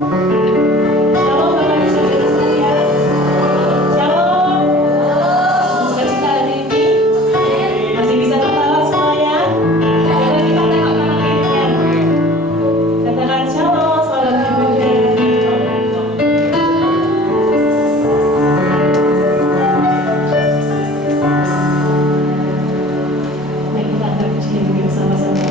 Shalom Bapak Ibu Saudara sekalian. Shalom. Buka cita hari ini. Masih bisa tertawa semuanya? Coba kita tengok kanan kirinya. Katakan shalom, selamat ibadah. Mari kita angkat pujian dulu sama-sama.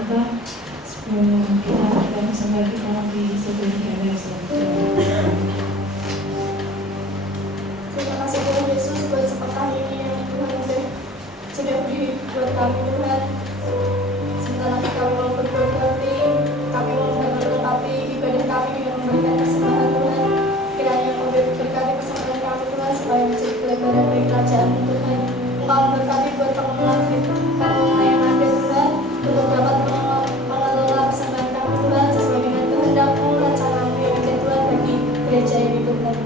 berkah sebelum kita sampai kita nanti sebelum kita selanjutnya. Terima kasih Tuhan Yesus buat sepekan ini yang Tuhan sudah beri buat kami Tuhan. Sebentar lagi kami mau berbuat bakti, kami mau melengkapi ibadah kami dengan memberikan persembahan Tuhan. Kiranya Engkau berkati persembahan kami Tuhan supaya menjadi pelajaran dari kerajaan Tuhan. Engkau memberkati buat pengelolaan yang ada Tuhan untuk dapat mengelola persembahan kami Tuhan sesuai dengan kehendak-Mu, rencana-Mu yang ada Tuhan bagi gereja ini Tuhan.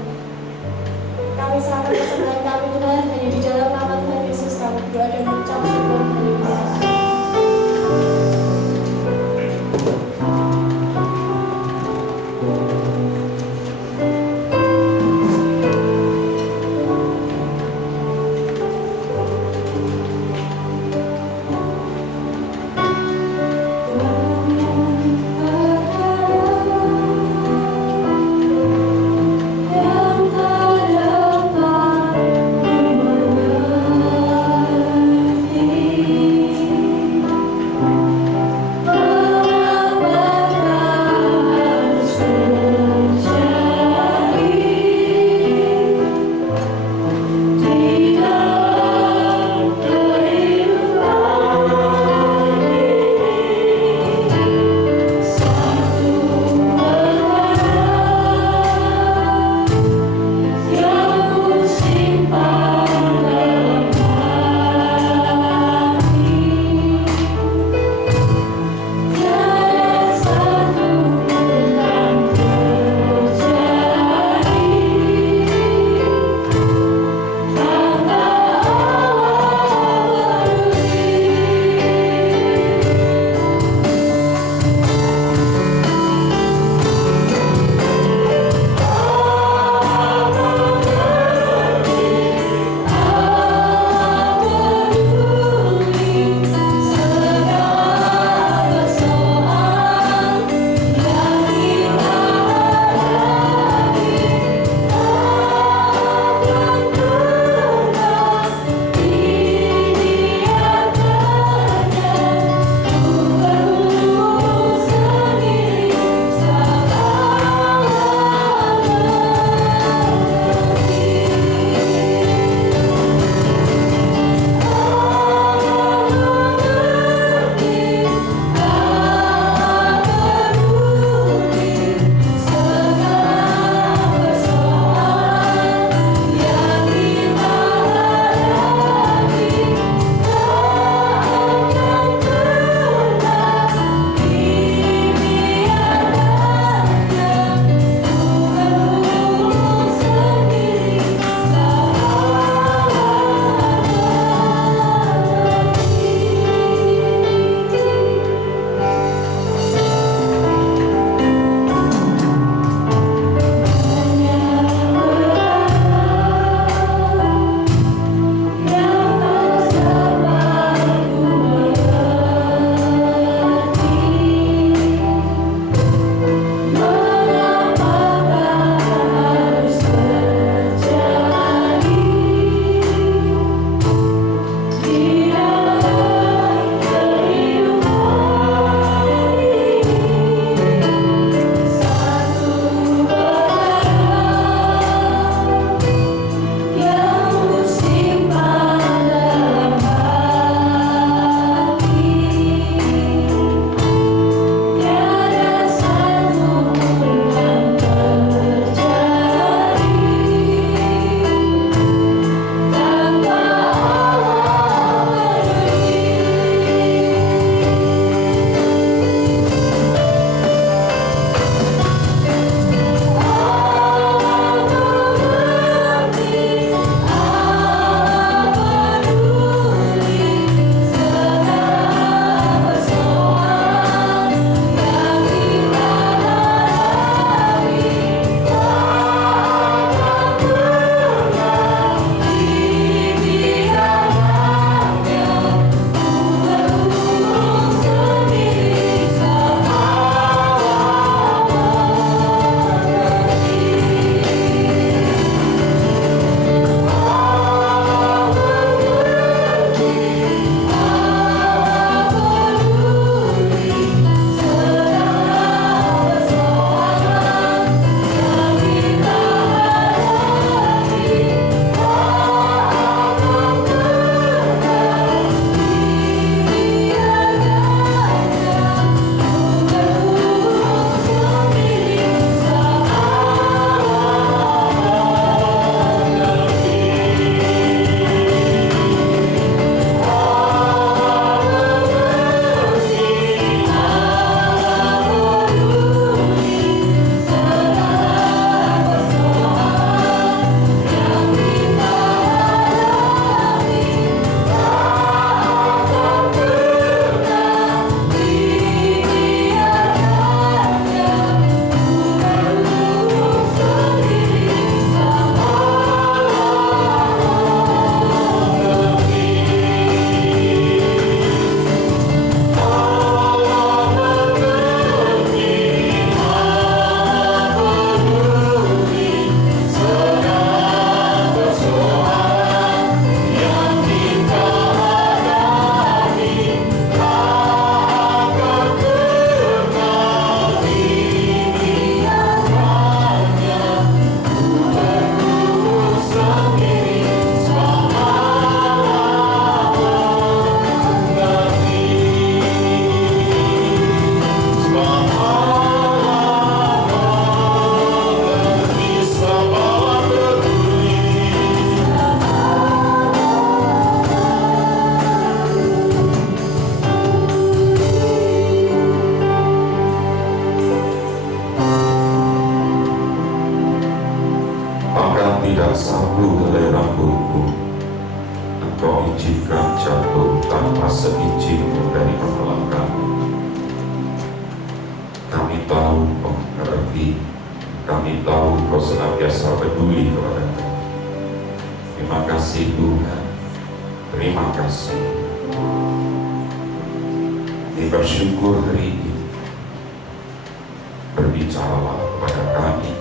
Kami serahkan persembahan kami Tuhan, hanya di dalam nama Tuhan Yesus kami berdoa dan mengucap syukur. Haleluya. Engkau izinkan jatuh tanpa seizin dari dalam kami. Kami tahu Kau mengerti, kami tahu Kau senantiasa peduli kepada kami. Terima kasih Tuhan, terima kasih. Kami bersyukur hari ini. Berbicaralah kepada kami,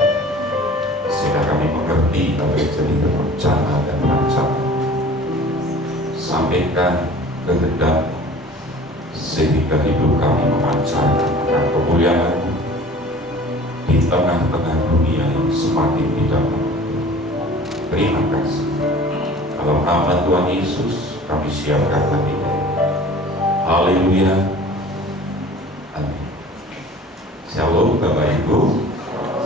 sehingga kami mengerti apa yang jadi rencana dan rancangan. Sampaikan kehendak sehingga hidup kami memancarkan kemuliaan-Mu di tengah-tengah dunia yang semakin tidak menentu. Terima kasih. Dalam nama Tuhan Yesus kami siapkan hati kami. Haleluya. Amin. Shalom Bapak Ibu.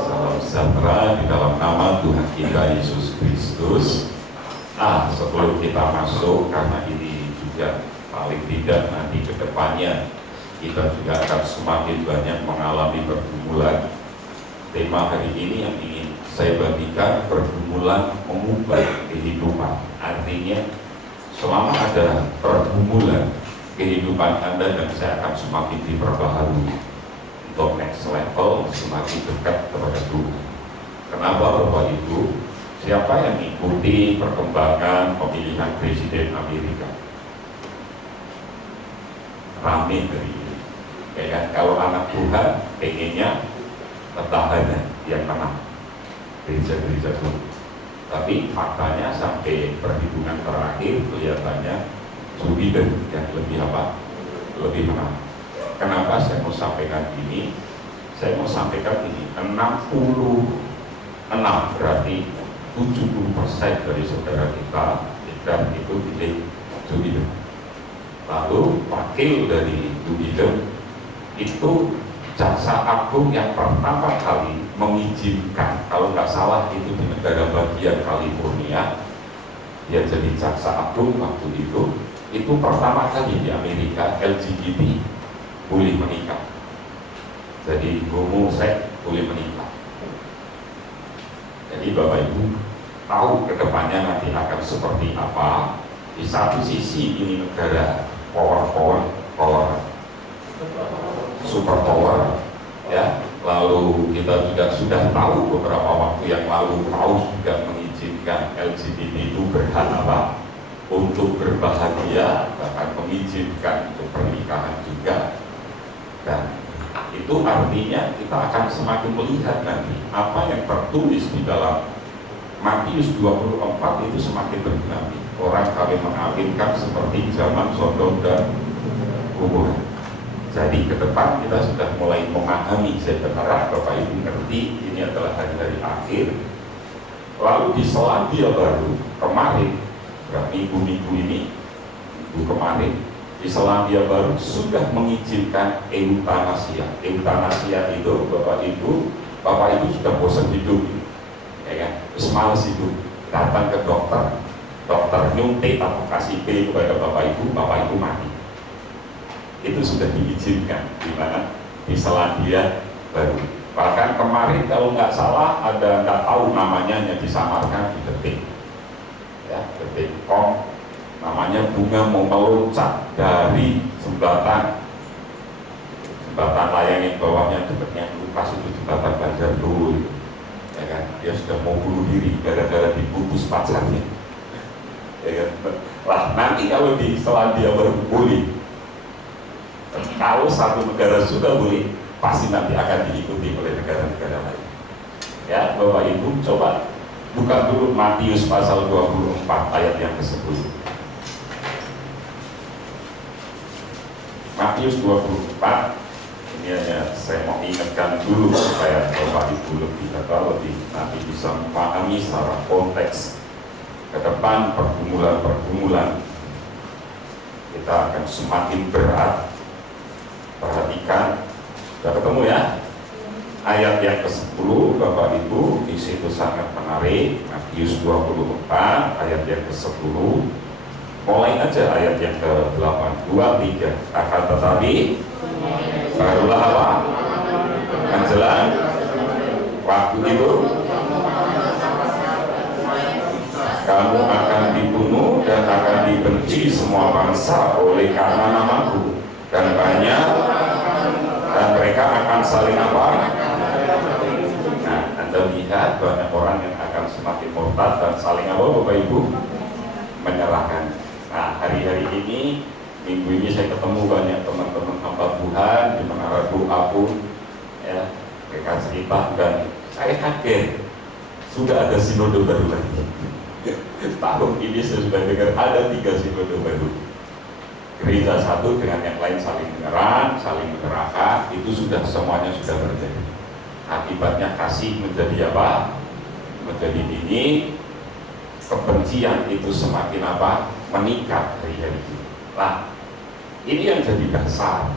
Salam sejahtera di dalam nama Tuhan kita Yesus Kristus. Sebelum kita masuk, karena ini juga paling tidak nanti ke depannya kita juga akan semakin banyak mengalami pergumulan. Tema hari ini yang ingin saya bagikan, pergumulan mengubah kehidupan. Artinya selama ada pergumulan, kehidupan Anda dan saya akan semakin diperbaharui untuk next level, semakin dekat kepada Tuhan. Kenapa Bapak Ibu? Siapa yang mengikuti perkembangan pemilihan Presiden Amerika? Rame dari ini. Ya kan? Kalau anak Tuhan pengennya petahana yang menang, gereja-gereja dulu. Tapi faktanya sampai perhitungan terakhir kelihatannya Joe Biden yang lebih lebih menang. Kenapa saya mau sampaikan ini? Saya mau sampaikan ini, 66 berarti 70% dari saudara kita itu pilih Joe Biden. Lalu wakil dari Joe Biden itu jaksa agung yang pertama kali mengizinkan, kalau nggak salah itu di negara bagian California, dia jadi jaksa agung waktu itu pertama kali di Amerika LGBT boleh menikah. Jadi homoseks boleh menikah. Jadi Bapak Ibu tahu kedepannya nanti akan seperti apa. Di satu sisi ini negara super power, ya. Lalu kita juga sudah tahu beberapa waktu yang lalu Paus juga mengizinkan LGBT itu berhak untuk berbahagia, bahkan mengizinkan untuk pernikahan juga. Dan itu artinya kita akan semakin melihat nanti apa yang tertulis di dalam Matius 24 itu semakin berdinamik. Orang kawin mengawinkan seperti zaman Sodom dan Gomora. Jadi ke depan kita sudah mulai memahami, saya berharap Bapak Ibu ngerti ini adalah hari-hari akhir. Lalu di Selandia Baru kemarin, minggu-minggu ini, kemarin di Selandia Baru sudah mengizinkan eutanasia. Eutanasia itu Bapak Ibu sudah bosan hidup, ya kan? Terus malas hidup, datang ke dokter nyuntik atau kasih pil kepada Bapak Ibu mati. Itu sudah diizinkan di mana? Di Selandia Baru. Bahkan kemarin kalau nggak salah ada, nggak tahu namanya, yang disamarkan di Detik, ya, Detik.com, namanya bunga mau meloncat dari jembatan layang yang bawahnya dekatnya Lukas itu jembatan Banjar dulu, ya kan? Dia sudah mau bunuh diri gara-gara diputus pacarnya, ya kan? Lah nanti kalau di Selandia Baru boleh, kalau satu negara sudah boleh, pasti nanti akan diikuti oleh negara-negara lain. Ya Bapak Ibu, coba buka dulu Matius pasal 24 ayat yang ke-10. Matius 24, ini hanya saya mau ingatkan dulu supaya Bapak Ibu lebih nanti bisa memahami secara konteks ke depan. Pergumulan kita akan semakin berat. Perhatikan, sudah ketemu ya? Ayat yang ke-10 Bapak Ibu, di situ sangat menarik. Matius 24 ayat yang ke-10. Mulai aja ayat yang ke-8, 2, 3. Akan tetapi barulah apa? Menjelang waktu itu kamu akan dibunuh dan akan dibenci semua bangsa oleh karena namaku, dan mereka akan saling apa? Nah, Anda lihat banyak orang yang akan semakin murtad dan saling apa, Bapak Ibu? Menyerahkan. Nah, hari-hari ini, minggu ini saya ketemu banyak teman-teman hamba Tuhan di Menara Doa pun, ya, mereka cerita dan saya kaget sudah ada sinode baru lagi. Tahun ini saya sudah dengar ada 3 sinode baru. Gereja satu dengan yang lain saling menyerang, saling menyerahkan, itu sudah semuanya sudah terjadi. Akibatnya kasih menjadi apa? Menjadi dingin, kebencian itu semakin apa? Meningkat hari-hari ini. Nah, ini yang jadi dasar.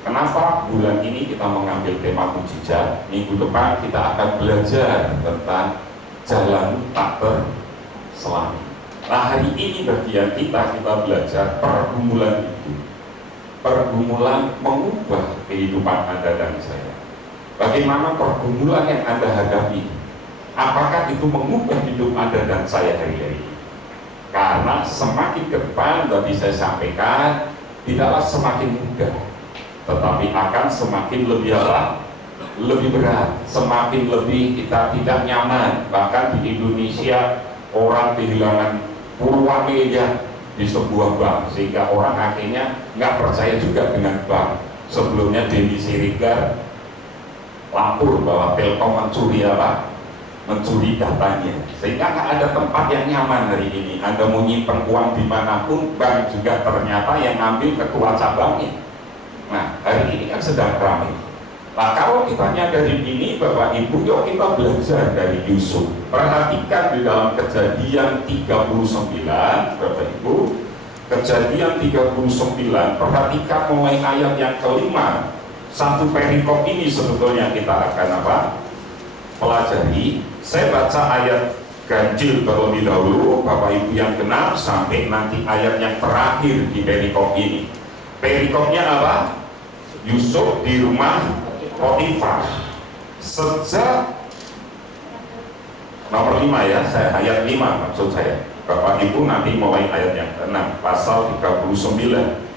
Kenapa bulan ini kita mengambil tema mujizat? Minggu depan kita akan belajar tentang jalan tak terselami. Nah, hari ini bagian kita belajar pergumulan itu. Pergumulan mengubah kehidupan Anda dan saya. Bagaimana pergumulan yang Anda hadapi? Apakah itu mengubah hidup Anda dan saya hari-hari ini? Karena semakin ke depan, tadi saya sampaikan, tidaklah semakin mudah, tetapi akan semakin lebih berat, semakin lebih kita tidak nyaman. Bahkan di Indonesia orang kehilangan puluhan miliar di sebuah bank, sehingga orang akhirnya nggak percaya juga dengan bank. Sebelumnya Denny Siregar lapor bahwa Telkom mencuri apa? Mencuri datanya, sehingga nggak ada tempat yang nyaman hari ini. Anda mau nyimpen uang dimanapun, bank juga ternyata yang ngambil ketua cabangnya. Nah, hari ini kan sedang ramai. Nah, kalau kita nyadari ini, Bapak Ibu, yuk kita belajar dari Yusuf. Perhatikan di dalam Kejadian 39, Bapak Ibu, Kejadian 39, perhatikan mulai ayat yang kelima. Satu perikop ini sebetulnya kita akan apa? Pelajari. Saya baca ayat ganjil terlebih dahulu, Bapak Ibu yang genap, sampai nanti ayat yang terakhir di perikop ini. Perikopnya apa? Yusuf di rumah Potifar. Sejak nomor 5 ya, saya ayat 5 maksud saya. Bapak Ibu nanti mulai ayat yang ke-6, pasal 39.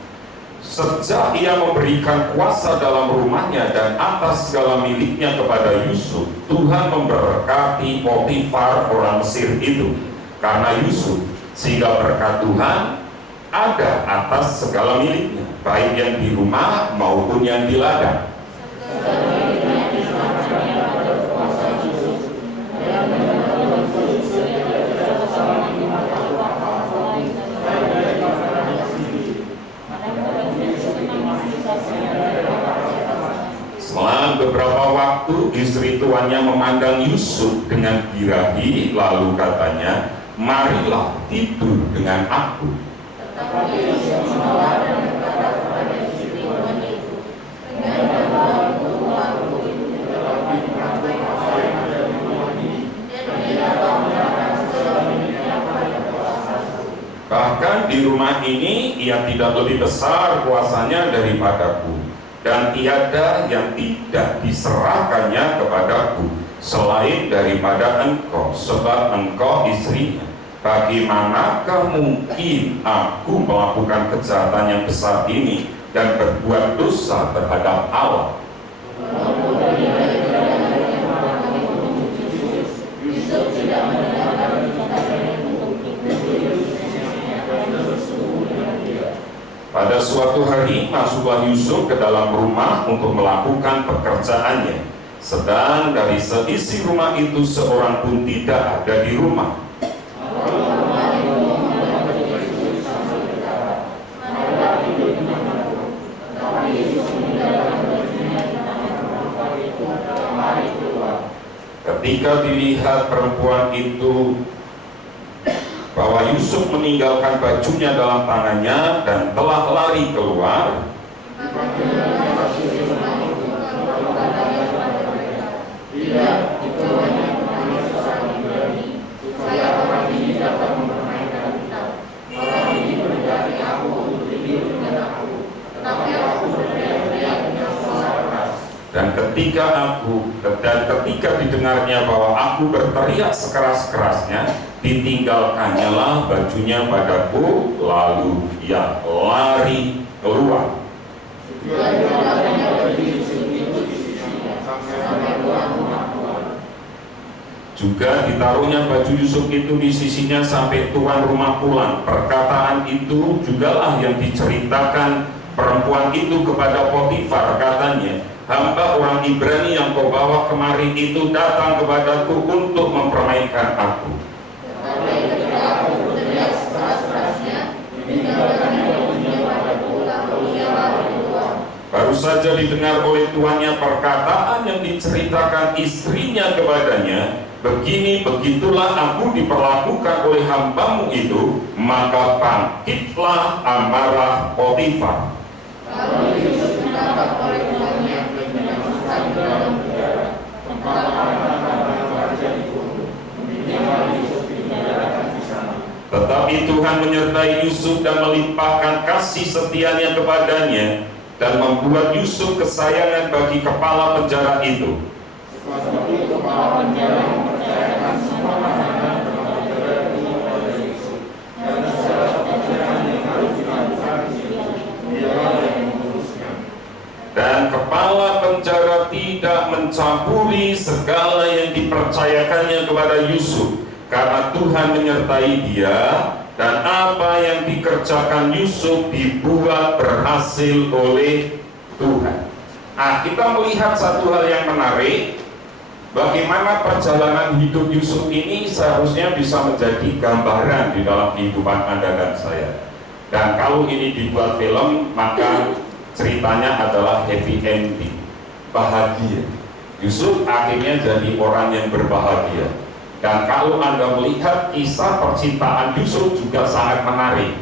Sejak ia memberikan kuasa dalam rumahnya dan atas segala miliknya kepada Yusuf, Tuhan memberkati Potifar orang Mesir itu karena Yusuf, sehingga berkat Tuhan ada atas segala miliknya, baik yang di rumah maupun yang di ladang. Setelah beberapa waktu, istri tuannya memandang Yusuf dengan birahi, lalu katanya, marilah tidur dengan aku. Tetapi Yusuf menolak dan berkata kepada istri tuannya itu, bahkan di rumah ini ia tidak lebih besar kuasanya daripadaku, dan tiada yang tidak diserahkannya kepadaku selain daripada engkau, sebab engkau istrinya. Bagaimanakah mungkin aku melakukan kejahatan yang besar ini dan berbuat dosa terhadap Allah? Pada suatu hari masuklah Yusuf ke dalam rumah untuk melakukan pekerjaannya. Sedang dari seisi rumah itu seorang pun tidak ada di rumah. Ketika dilihat perempuan itu bahwa Yusuf meninggalkan bajunya dalam tangannya dan telah lari keluar, dan ketika didengarnya bahwa aku berteriak sekeras-kerasnya, Ditinggalkannya lah bajunya padaku, lalu ia lari keluar. Juga ditaruhnya baju Yusuf itu di sisinya sampai tuan rumah pulang. Perkataan itu jugalah yang diceritakan perempuan itu kepada Potifar. Katanya, hamba orang Ibrani yang kau bawa kemari itu datang kepadaku untuk mempermainkan aku. Baru saja didengar oleh tuannya perkataan yang diceritakan istrinya kepadanya, begini begitulah aku diperlakukan oleh hambamu itu, maka bangkitlah amarah Potifar. Tetapi Tuhan menyertai Yusuf dan melimpahkan kasih setianya kepadanya, dan membuat Yusuf kesayangan bagi kepala penjara itu. Dan kepala penjara tidak mencampuri segala yang dipercayakannya kepada Yusuf, karena Tuhan menyertai dia, dan apa yang dikerjakan Yusuf dibuat berhasil oleh Tuhan. Kita melihat satu hal yang menarik, bagaimana perjalanan hidup Yusuf ini seharusnya bisa menjadi gambaran di dalam kehidupan Anda dan saya. Dan kalau ini dibuat film, maka ceritanya adalah happy ending, bahagia. Yusuf akhirnya jadi orang yang berbahagia. Dan kalau Anda melihat kisah percintaan Yusuf juga sangat menarik.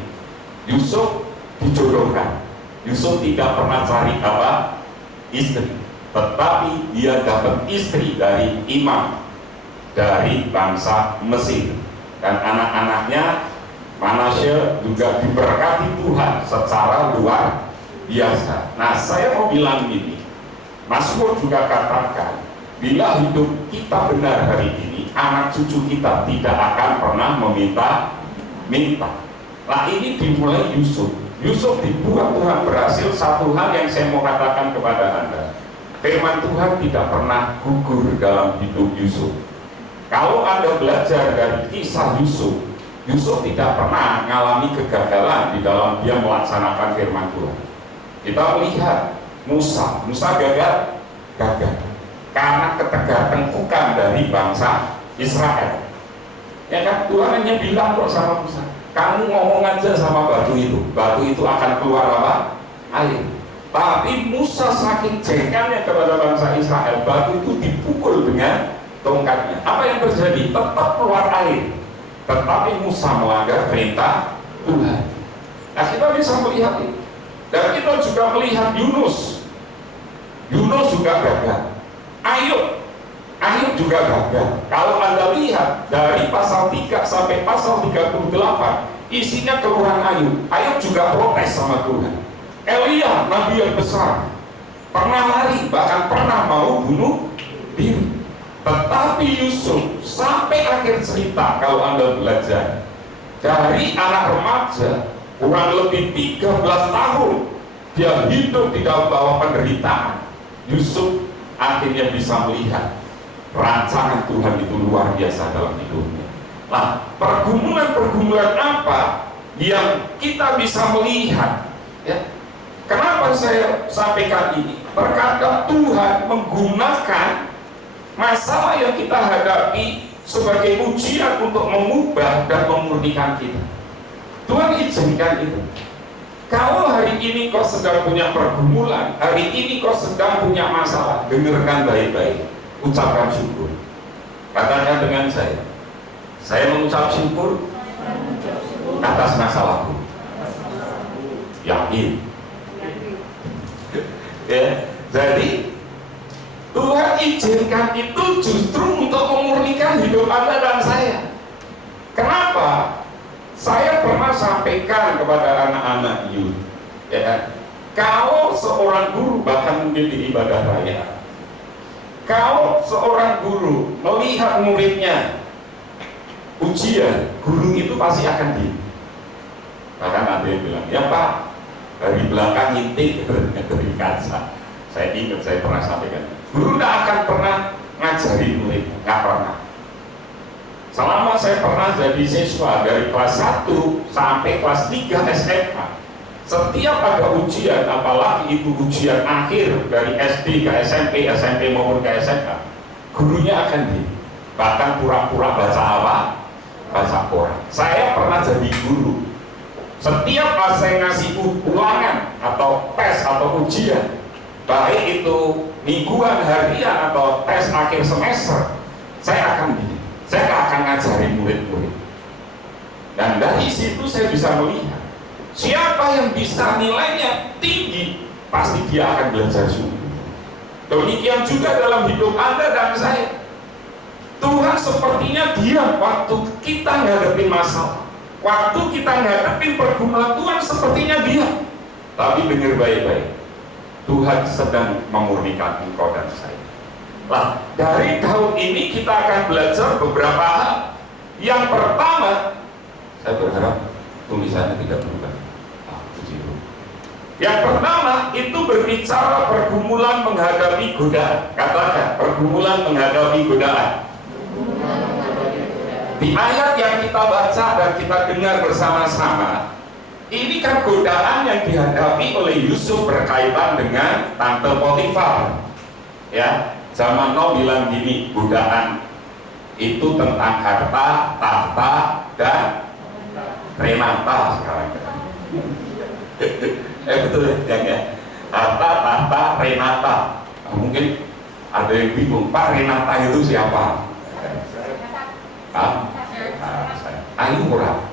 Yusuf dijodohkan. Yusuf tidak pernah cari istri, tetapi dia dapat istri dari imam dari bangsa Mesir. Dan anak-anaknya Manasye juga diberkati Tuhan secara luar biasa. Nah, saya mau bilang gini, Mazmur juga katakan, bila hidup kita benar hari ini, anak cucu kita tidak akan pernah meminta. Nah, ini dimulai Yusuf. Yusuf dibuat Tuhan berhasil. Satu hal yang saya mau katakan kepada Anda, firman Tuhan tidak pernah gugur dalam hidup Yusuf. Kalau Anda belajar dari kisah Yusuf, Yusuf tidak pernah mengalami kegagalan di dalam dia melaksanakan firman Tuhan. Kita melihat Musa gagal karena ketegartengkukan dari bangsa Israel. Ya kan, Tuhan hanya bilang kok sama Musa, kamu ngomong aja sama batu itu akan keluar air. Tapi Musa saking jengkelnya kepada bangsa Israel, batu itu dipukul dengan tongkatnya. Apa yang terjadi? Tetap keluar air. Tetapi Musa melanggar perintah Tuhan. Nah, kita bisa melihat ini. Dan kita juga melihat Yunus juga gagal. Ayub juga gagal. Kalau Anda lihat dari pasal 3 sampai pasal 38, isinya keluhan Ayub. Ayub juga protes sama Tuhan. Elia, nabi yang besar, pernah lari, bahkan pernah mau bunuh diri. Tetapi Yusuf sampai akhir cerita, kalau Anda belajar dari anak remaja kurang lebih 13 tahun dia hidup di dalam bawah penderitaan, Yusuf akhirnya bisa melihat rancangan Tuhan itu luar biasa dalam hidupnya. Nah, pergumulan apa yang kita bisa melihat? Ya, kenapa saya sampaikan ini? Terkadang Tuhan menggunakan masalah yang kita hadapi sebagai ujian untuk mengubah dan memurnikan kita. Tuhan izinkan itu. Kalau hari ini kau sedang punya pergumulan, hari ini kau sedang punya masalah, dengarkan baik-baik, ucapkan syukur. Katakan dengan saya mengucap syukur atas masalahku. Yakin. Ya, jadi Tuhan izinkan itu justru untuk memurnikan hidup Anda dan saya. Kenapa? Saya pernah sampaikan kepada anak-anak youth, ya, kalau seorang guru, bahkan mungkin di ibadah raya, kalau seorang guru melihat muridnya ujian, guru itu pasti akan bahkan ada yang bilang, ya Pak, dari belakang ngintip dari kaca. Saya ingat, saya pernah sampaikan, guru tidak akan pernah ngajari murid, nggak pernah. Selama saya pernah jadi siswa dari kelas 1 sampai kelas 3 SMA, setiap ada ujian, apalagi itu ujian akhir dari SD ke SMP, SMP maupun ke SMA, gurunya akan bahkan pura-pura baca apa? Baca Quran. Saya pernah jadi guru. Setiap pas saya ngasih ulangan atau tes atau ujian, baik itu mingguan, harian atau tes akhir semester, saya akan ngajarin murid-murid. Dan dari situ saya bisa melihat siapa yang bisa nilainya tinggi, pasti dia akan belajar sungguh. Demikian juga dalam hidup Anda dan saya. Tuhan sepertinya diam waktu kita ngadepin masalah, waktu kita ngadepin pergumulan. Tuhan sepertinya diam. Tapi dengar baik-baik, Tuhan sedang memurnikan engkau dan saya. Nah, dari tahun ini kita akan belajar beberapa hal. Yang pertama, saya berharap tulisannya tidak berubah. Yang pertama itu berbicara pergumulan menghadapi godaan. Katakan, pergumulan menghadapi godaan. Di ayat yang kita baca dan kita dengar bersama-sama, ini kan godaan yang dihadapi oleh Yusuf berkaitan dengan tante Potifar. Ya, zaman now bilang gini, godaan itu tentang harta, tahta, dan Renata sekarang. Betul ya? Harta, tahta, Renata. Nah, mungkin ada yang bingung, Pak, Renata itu siapa? Ayu murah.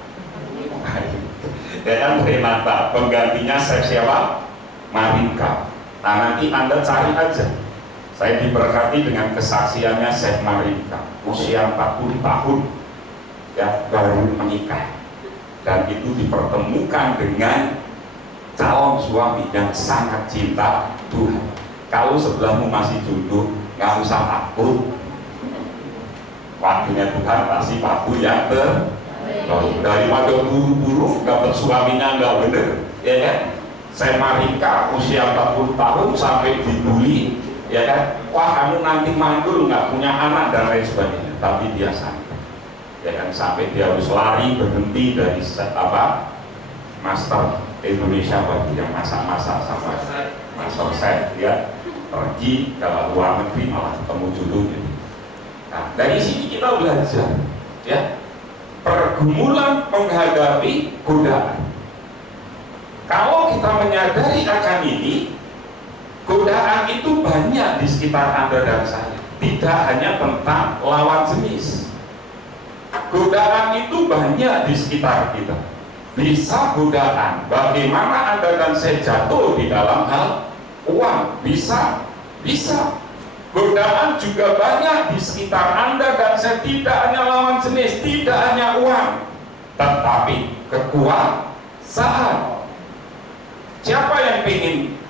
Dan Renata, penggantinya siapa? Marinka. Nah, nanti Anda cari aja. Saya diberkati dengan kesaksiannya Chef Marinka, usia 40 tahun, ya, baru menikah, dan itu dipertemukan dengan calon suami yang sangat cinta Tuhan. Kalau sebelahmu masih jodoh, nggak usah takut. Waktunya Tuhan pasti waktu yang daripada buru-buru dapat suaminya nggak bener, ya kan? Saya Marinka usia 40 tahun sampai dibully, ya kan? Wah, kamu nanti mandul, nggak punya anak dan lain sebagainya. Tapi dia santai, ya kan? Sampai dia harus lari berhenti dari Master Indonesia bagi yang masak-masak sama Master Chef, ya, pergi ke luar negeri malah ketemu jodohnya. Nah, dari sini kita belajar, ya, pergumulan menghadapi godaan. Kalau kita menyadari akan ini, godaan itu banyak di sekitar Anda dan saya. Tidak hanya tentang lawan jenis. Godaan itu banyak di sekitar kita. Bisa godaan, bagaimana Anda dan saya jatuh di dalam hal uang. Bisa. Godaan juga banyak di sekitar Anda dan saya, tidak hanya lawan jenis, tidak hanya uang, tetapi kekuasaan. Siapa yang ingin?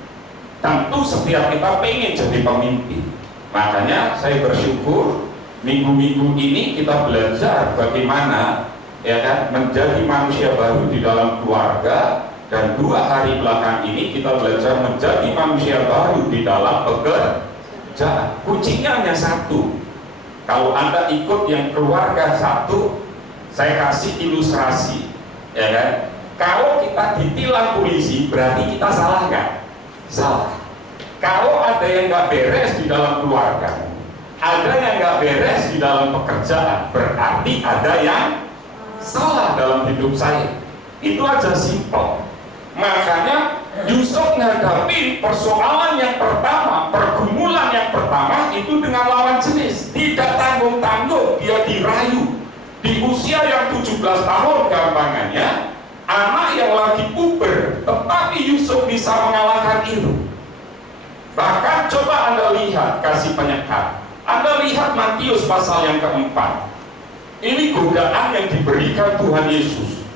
Tentu setiap kita ingin jadi pemimpin. Makanya saya bersyukur minggu-minggu ini kita belajar bagaimana, ya kan, menjadi manusia baru di dalam keluarga, dan 2 hari belakang ini kita belajar menjadi manusia baru di dalam pekerjaan. Kuncinya hanya satu. Kalau Anda ikut yang keluarga 1, saya kasih ilustrasi, ya kan? Kalau kita ditilang polisi, berarti kita salah nggak? Salah. Kalau ada yang nggak beres di dalam keluarga, ada yang nggak beres di dalam pekerjaan, berarti ada yang salah dalam hidup saya. Itu aja simpel. Makanya Yusuf menghadapi persoalan yang pertama, pergumulan yang pertama itu dengan lawan jenis. Tidak tanggung-tanggung, dia dirayu. Di usia yang 17 tahun gampangannya, anak yang lagi puber, tetapi Yusuf bisa mengalahkan itu. Bahkan coba Anda lihat, kasih penyekat, Anda lihat Matius pasal yang keempat. Ini godaan yang diberikan Tuhan Yesus.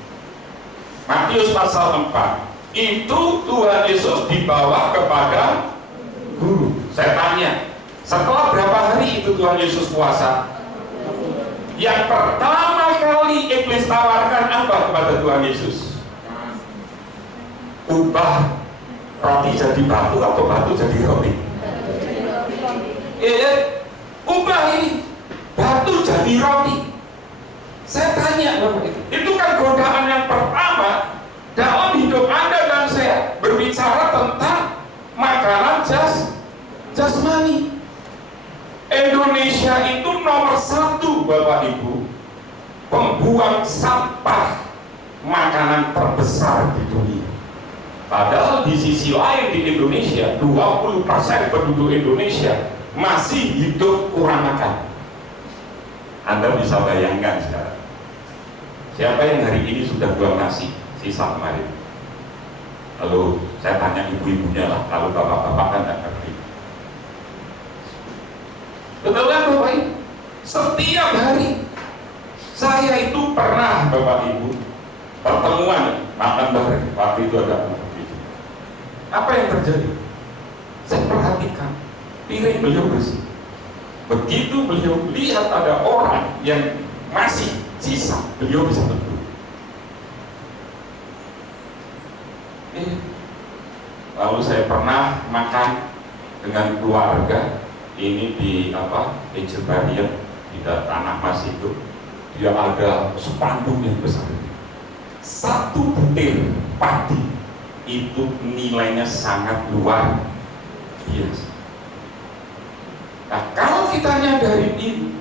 Matius pasal 4. Itu Tuhan Yesus dibawa kepada guru. Saya tanya, setelah berapa hari itu Tuhan Yesus puasa? Yang pertama kali kali iblis tawarkan apa kepada Tuhan Yesus? Ubah roti jadi batu atau batu jadi roti? Ubah ini batu jadi roti. Saya tanya, itu kan godaan yang pertama dalam hidup Anda dan saya, berbicara tentang makanan jasmani. Indonesia itu nomor 1, Bapak Ibu, pembuang sampah makanan terbesar di dunia. Padahal di sisi lain di Indonesia 20% penduduk Indonesia masih hidup kurang makan. Anda bisa bayangkan sekarang, siapa yang hari ini sudah buang nasi sisa kemarin? Lalu saya tanya ibu-ibunya lah, kalau bapak-bapak kan tidak ngerti. Betul kan Bapak Ibu? Setiap hari saya itu pernah, Bapak Ibu, pertemuan makan bareng. Waktu itu ada itu. Apa yang terjadi? Saya perhatikan piring beliau bersih. Begitu beliau lihat ada orang yang masih sisa, beliau bisa tegur. Lalu saya pernah makan dengan keluarga ini di Ejebarian, di Tanah Mas itu. Dia ada spanduk yang besar. 1 butir padi itu nilainya sangat luar biasa. Nah, kalau kita nyadari ini,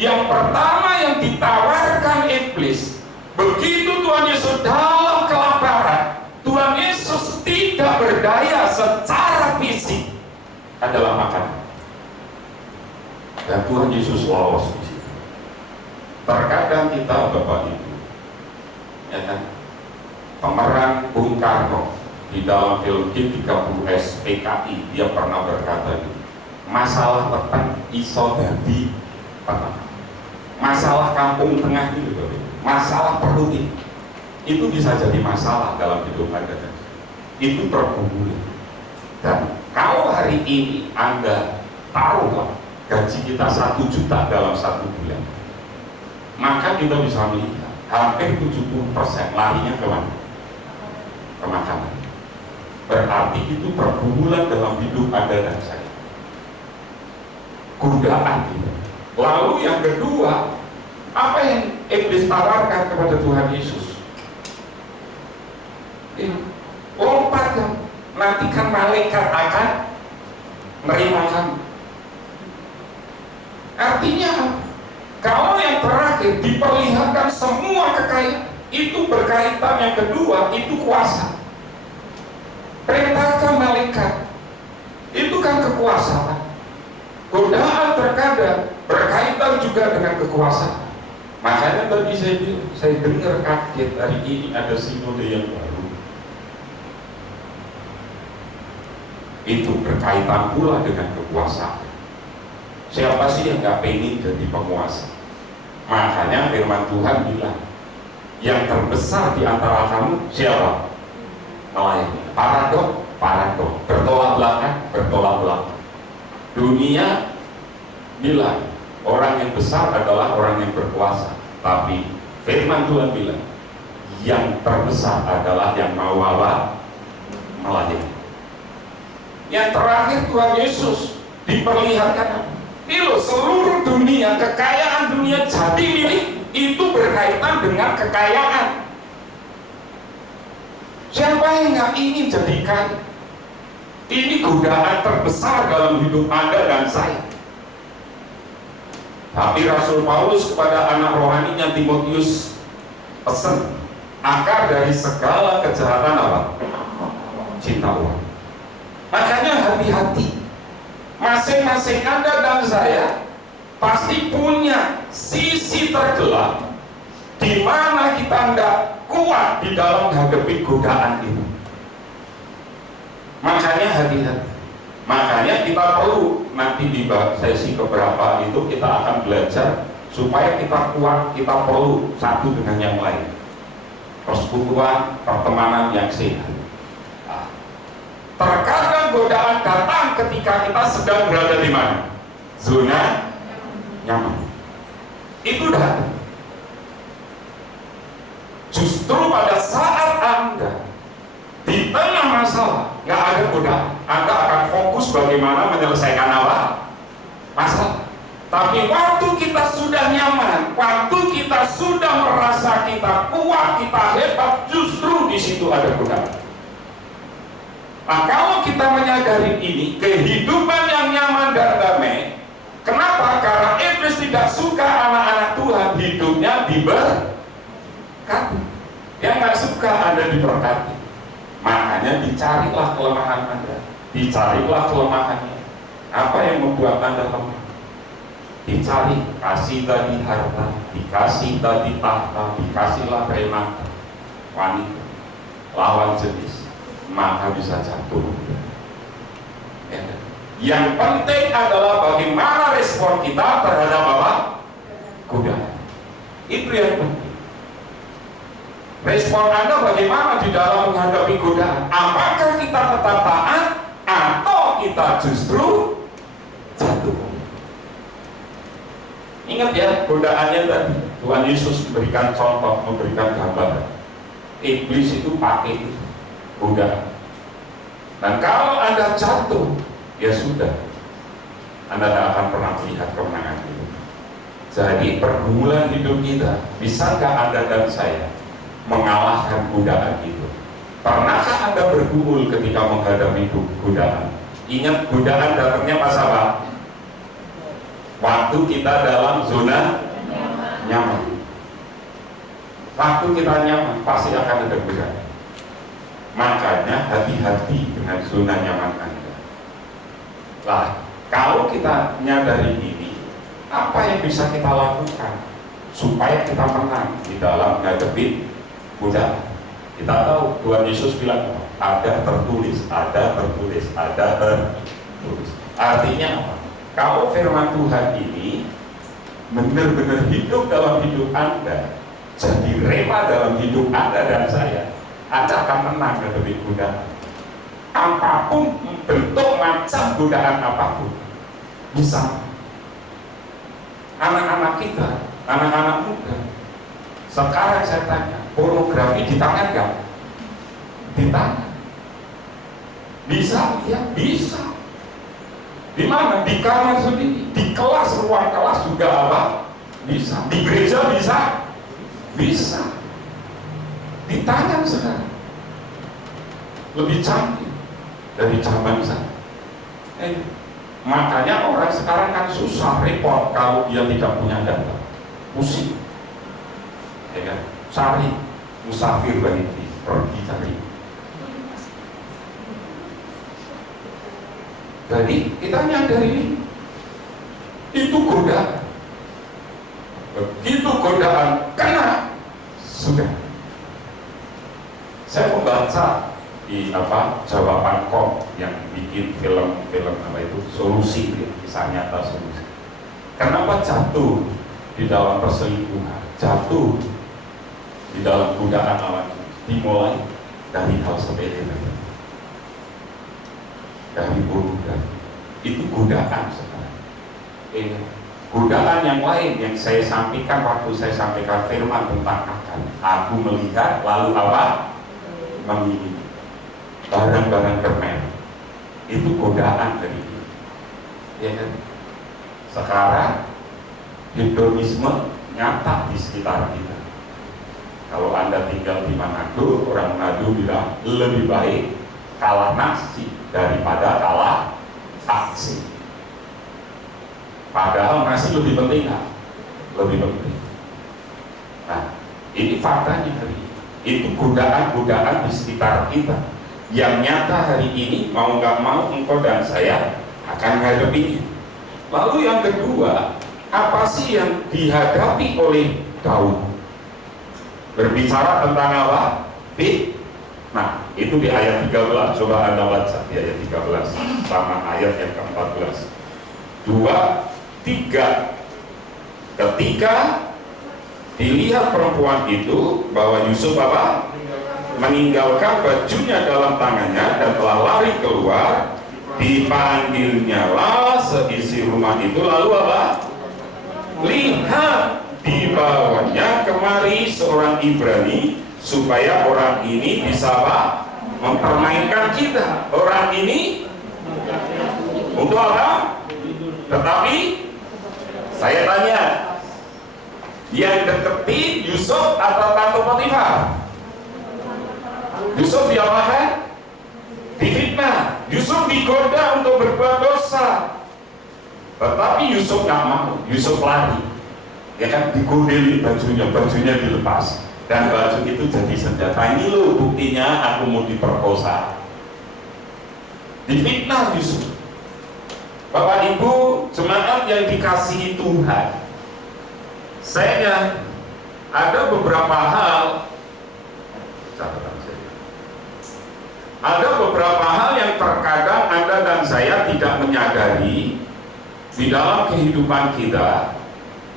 yang pertama yang ditawarkan iblis, begitu Tuhan Yesus dalam kelaparan, Tuhan Yesus tidak berdaya secara fisik, adalah makanan. Dan Tuhan Yesus lolos di situ. Terkadang kita, Bapak Ibu, ya kan, pemeran Bung Karno di dalam film G30S PKI, dia pernah berkata ini, masalah petang iso dadi petang. Masalah kampung tengah itu, masalah perut itu bisa jadi masalah dalam hidup Anda. Itu pergumulan. Dan kalau hari ini Anda taruhlah gaji kita 1 juta dalam 1 bulan, maka kita bisa melihat hampir 70% larinya ke mana? Ke makanan. Berarti itu pergumulan dalam hidup Anda dan saya. Godaan itu. Lalu yang kedua, apa yang iblis tawarkan kepada Tuhan Yesus? Lompat kan, nanti kan malaikat akan menerima kamu. Artinya, kalau yang terakhir diperlihatkan semua kekayaan, itu berkaitan yang kedua, itu kuasa. Perintahkan malaikat, itu kan kekuasaan. Godaan terkadang berkaitan juga dengan kekuasaan. Makanya tadi saya bilang, saya dengar kaget hari ini ada sinode yang baru. Itu berkaitan pula dengan kekuasaan. Siapa sih yang gak pengen jadi penguasa? Makanya firman Tuhan bilang, yang terbesar di antara kamu siapa? Melayani. Paradok, bertolak belakang. Dunia bilang orang yang besar adalah orang yang berkuasa, tapi firman Tuhan bilang yang terbesar adalah yang mau melayani. Yang terakhir Tuhan Yesus diperlihatkan, seluruh dunia, kekayaan dunia jadi milik, itu berkaitan dengan kekayaan. Siapa yang nggak ingin jadi kaya? Ini godaan terbesar dalam hidup Anda dan saya. Tapi Rasul Paulus kepada anak rohaninya Timotius pesan, akar dari segala kejahatan apa? Cinta uang. Makanya hati-hati. Masing-masing Anda dan saya pasti punya sisi tergelap di mana kita tidak kuat di dalam menghadapi godaan itu. Makanya hati-hati. Makanya kita perlu nanti di sesi keberapa itu kita akan belajar supaya kita kuat, kita perlu satu dengan yang lain. Persekutuan, pertemanan yang sehat. Nah, terkadang godaan datang ketika kita sedang berada di mana? Zona nyaman. Itu datang. Justru pada saat Anda di tengah masalah, nggak ada godaan, Anda akan fokus bagaimana menyelesaikan apa? Masalah. Tapi waktu kita sudah nyaman, waktu kita sudah merasa kita kuat, kita hebat, justru di situ ada godaan. Nah, kalau kita menyadari ini, kehidupan yang nyaman dan damai, kenapa? Karena iblis tidak suka anak-anak Tuhan hidupnya diberkati. Dia nggak suka Anda diberkati. Makanya dicarilah kelemahan Anda, dicarilah kelemahannya. Apa yang membuat Anda lemah? Dicari, kasih tadi harta, dikasih tadi tahta, dikasihlah renata, wanita, lawan jenis, maka bisa jatuh. Ya. Yang penting adalah bagaimana respon kita terhadap apa? Godaan. Itu yang penting. Respon Anda bagaimana di dalam menghadapi godaan? Apakah kita tetap taat atau kita justru jatuh? Ingat ya, godaannya tadi Tuhan Yesus memberikan contoh, memberikan gambar. Iblis itu pakai itu, godaan. Dan kalau Anda jatuh, ya sudah, Anda tidak akan pernah melihat kemenangan itu. Jadi pergumulan hidup kita, bisa nggak Anda dan saya mengalahkan godaan itu? Pernahkah Anda bergumul ketika menghadapi godaan? Ingat, godaan datangnya pas apa? Waktu kita dalam zona nyaman. Waktu kita nyaman, pasti akan ada godaan. Makanya hati-hati dengan zona nyaman Anda. Lah, kalau kita nyadari ini, apa yang bisa kita lakukan supaya kita menang di dalam menghadapi godaan? Kita tahu Tuhan Yesus bilang ada tertulis, ada tertulis, ada tertulis. Artinya apa? Kalau firman Tuhan ini benar-benar hidup dalam hidup Anda, jadi rema dalam hidup Anda dan saya, Anda akan menang menghadapi godaan. Apapun bentuk macam godaan apapun, bisa. Anak-anak kita, anak-anak muda, sekarang saya tanya, pornografi di tangan nggak? Di tangan. Bisa? Ya bisa. Di mana? Di kamar sendiri, di kelas, ruang kelas juga apa? Bisa. Di gereja bisa? Bisa. Di tangan sekarang. Lebih canggih dari zaman saya. Makanya orang sekarang kan susah repot kalau dia tidak punya data. Pusing. Ya kan? Cari musafir bagi pergi cari. Jadi kita nyadari ini, itu godaan. Begitu godaan kena, sudah. Saya membaca di jawaban.com yang bikin film apa itu solusi, kisah nyata solusi. Kenapa jatuh di dalam perselingkuhan, jatuh di dalam godaan lawan? Dimulai dari hal sepele tadi. Dari pornografi itu godaan sekarang. Godaan yang lain yang saya sampaikan waktu saya sampaikan firman tentang aku melihat lalu apa? Memilih barang-barang permen. Itu godaan dari itu. Ya kan? Sekarang hedonisme nyata di sekitar kita. Kalau Anda tinggal di Manado, orang Manado bilang lebih baik kalah nasi daripada kalah aksi. Padahal nasi lebih penting kan? Lebih penting. Nah, ini faktanya hari ini. Itu godaan-godaan di sekitar kita yang nyata hari ini, mau nggak mau engkau dan saya akan menghadapinya. Lalu yang kedua, apa sih yang dihadapi oleh Daud? Berbicara tentang apa? Nah, itu di ayat 13, coba Anda baca di ayat 13 sama ayat yang ke-14. 2, 3. Ketika dilihat perempuan itu bahwa Yusuf apa? Meninggalkan bajunya dalam tangannya dan telah lari keluar, dipanggilnya lah seisi rumah itu, lalu apa? Lihat, dibawanya kemari seorang Ibrani supaya orang ini bisa apa? Mempermainkan kita. Orang ini untuk apa? Tetapi saya tanya, yang deketin Yusuf atau Tante Potifar? Yusuf diapakan? Difitnah. Yusuf digoda untuk berbuat dosa, tetapi Yusuf nggak mau. Yusuf lari, ya kan, digodelin bajunya dilepas, dan baju itu jadi senjata. Ini loh buktinya aku mau diperkosa. Difitnah Yusuf. Bapak Ibu jemaat yang dikasihi Tuhan, saya ada beberapa hal, catatan saya, ada beberapa hal yang terkadang Anda dan saya tidak menyadari di dalam kehidupan kita.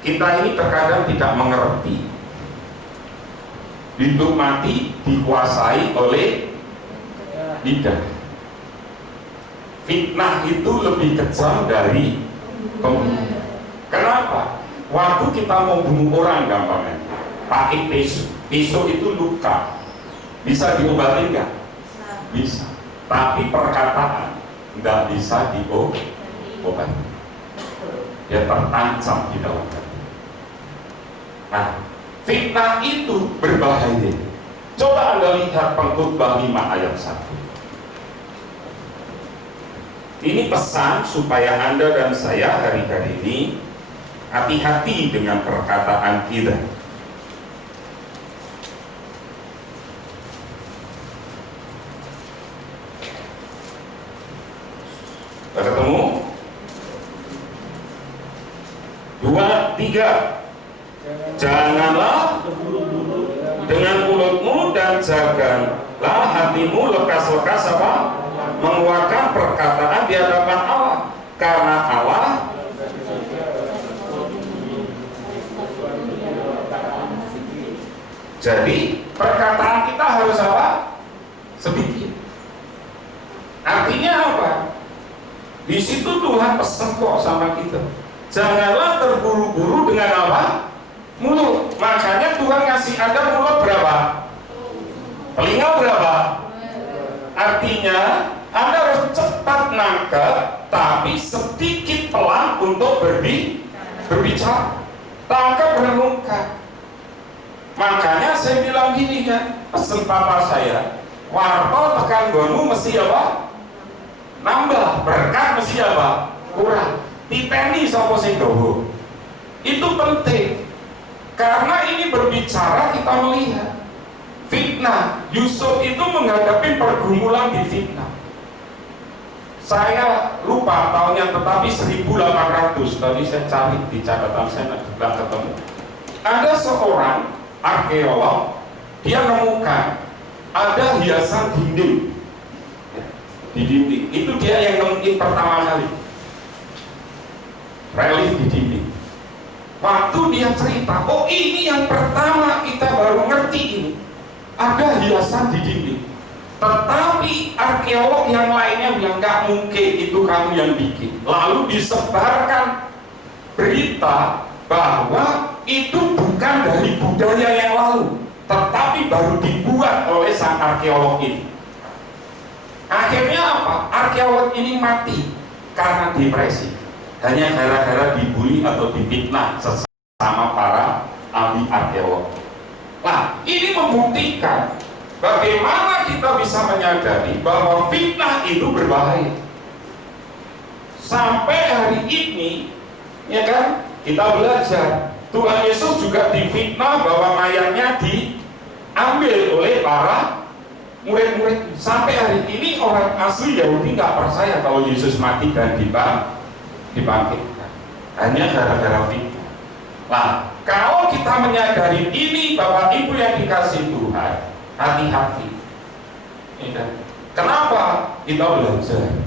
Kita ini terkadang tidak mengerti. Hidup mati dikuasai oleh lidah. Fitnah itu lebih kejam dari pembunuh. Kenapa? Waktu kita mau bunuh orang gampangnya pakai pisau. Pisau itu luka, bisa diobati nggak? Bisa. Tapi perkataan nggak bisa diobati. Dia tertancap di dalam hati. Nah, fitnah itu berbahaya. Coba Anda lihat Pengkhotbah 5 ayat 1. Ini pesan supaya Anda dan saya hari-hari ini hati-hati dengan perkataan kita. Kita ketemu? 2, 3. Janganlah dengan mulutmu dan jagalah hatimu lekas-lekas apa? Mengeluarkan perkataan di hadapan Allah, karena Allah jadi perkataan kita harus apa? Sedikit. Artinya apa? Di situ Tuhan pesen kok sama kita, janganlah terburu-buru dengan apa? Mulut. Makanya Tuhan ngasih Anda mulut berapa? Telinga berapa? Artinya Anda harus cepat nangkep, tapi sedikit pelan untuk berbicara. Tangkap, renungkan. Makanya saya bilang gini kan, pesen papa saya, warto tekan gonmu mesti apa? Nambah, berkat mesti apa? Kurang. Titeni sapa sing doho. Itu penting. Karena ini berbicara kita melihat fitnah. Yusuf itu menghadapi pergumulan di fitnah. Saya lupa tahunnya, tetapi 1800. Tadi saya cari di catatan saya tidak ketemu. Ada seorang arkeolog, dia menemukan ada hiasan dinding di dinding. Itu dia yang nemuin pertama kali relief di dinding. Waktu dia cerita, oh ini yang pertama kita baru ngerti ini, ada hiasan di dinding. Tetapi arkeolog yang lainnya bilang nggak mungkin itu kamu yang bikin. Lalu disebarkan berita bahwa itu bukan dari budaya yang lalu, tetapi baru dibuat oleh sang arkeolog ini. Akhirnya apa? Arkeolog ini mati karena depresi, hanya gara-gara dibully atau difitnah sesama para ahli arkeolog. Nah, ini membuktikan bagaimana kita bisa menyadari bahwa fitnah itu berbahaya. Sampai hari ini, ya kan, kita belajar Tuhan Yesus juga difitnah bahwa mayatnya diambil oleh para murid-murid. Sampai hari ini orang asli Yahudi nggak percaya kalau Yesus mati dan dibangkitkan, hanya gara-gara fitnah. Nah, kalau kita menyadari ini, Bapak Ibu yang dikasih Tuhan, hati-hati. Kenapa kita belajar?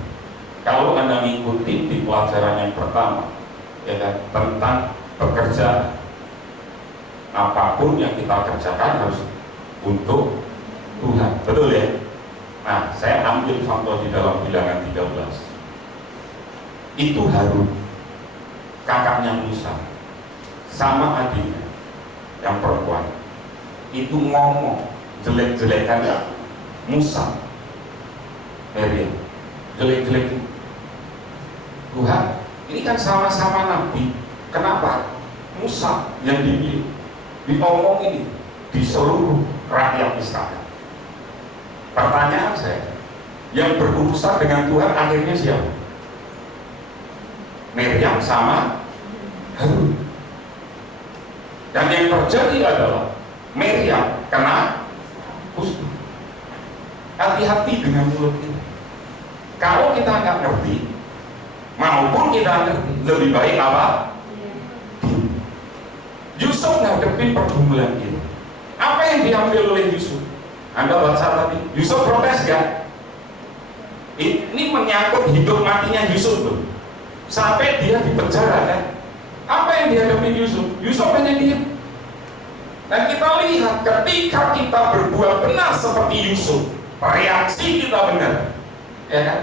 Kalau Anda mengikuti di pelajaran yang pertama, ya kan, tentang pekerjaan, apapun yang kita kerjakan harus untuk Tuhan, betul ya? Nah, saya ambil contoh di dalam Bilangan 13. Itu Harun, kakaknya Musa, sama adiknya yang perempuan, itu ngomong jelek-jelekan Musa, Miriam, jelek-jelekin. Tuhan, ini kan sama-sama nabi. Kenapa Musa yang dipilih diomong ini di seluruh rakyat Israel? Pertanyaan saya, yang berurusan dengan Tuhan akhirnya siapa? Miriam sama Harun. Dan yang terjadi adalah Miriam kena kustu. Hati-hati dengan mulut ini. Kalau kita nggak ngerti, maupun kita ngerti, lebih baik apa? Yusuf ngadepin pergumulan ini. Apa yang diambil oleh Yusuf? Anda baca tadi, Yusuf protes kan? Ini menyangkut hidup matinya Yusuf tuh. Sampai dia di penjara kan? Apa yang dihadapi Yusuf? Yusuf hanya diam. Dan kita lihat ketika kita berbuat benar seperti Yusuf, reaksi kita benar, ya kan?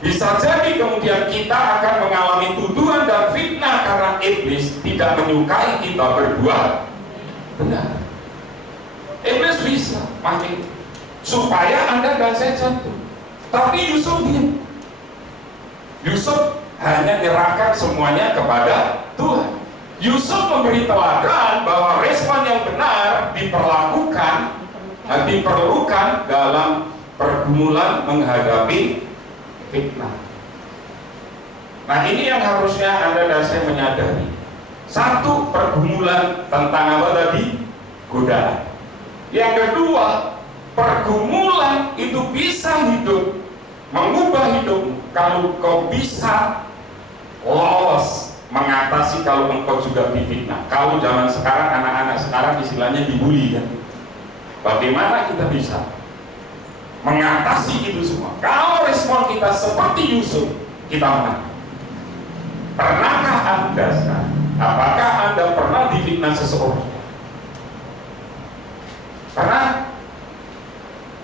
Bisa jadi kemudian kita akan mengalami tuduhan dan fitnah karena iblis tidak menyukai kita berbuat benar. Iblis bisa makin supaya Anda dan saya jatuh. Tapi Yusuf diam. Yusuf hanya menyerahkan semuanya kepada Tuhan. Yusuf memberi teladan bahwa respon yang benar diperlukan dalam pergumulan menghadapi fitnah. Nah, ini yang harusnya Anda dan saya menyadari. Satu, pergumulan tentang apa tadi? Godaan. Yang kedua, pergumulan itu bisa mengubah hidupmu kalau kau bisa lolos mengatasi kalau engkau juga difitnah. Kalau zaman sekarang, anak-anak sekarang istilahnya dibully kan. Bagaimana kita bisa mengatasi itu semua? Kalau respon kita seperti Yusuf, kita menang. Pernahkah Anda sekarang? Apakah Anda pernah difitnah seseorang? Karena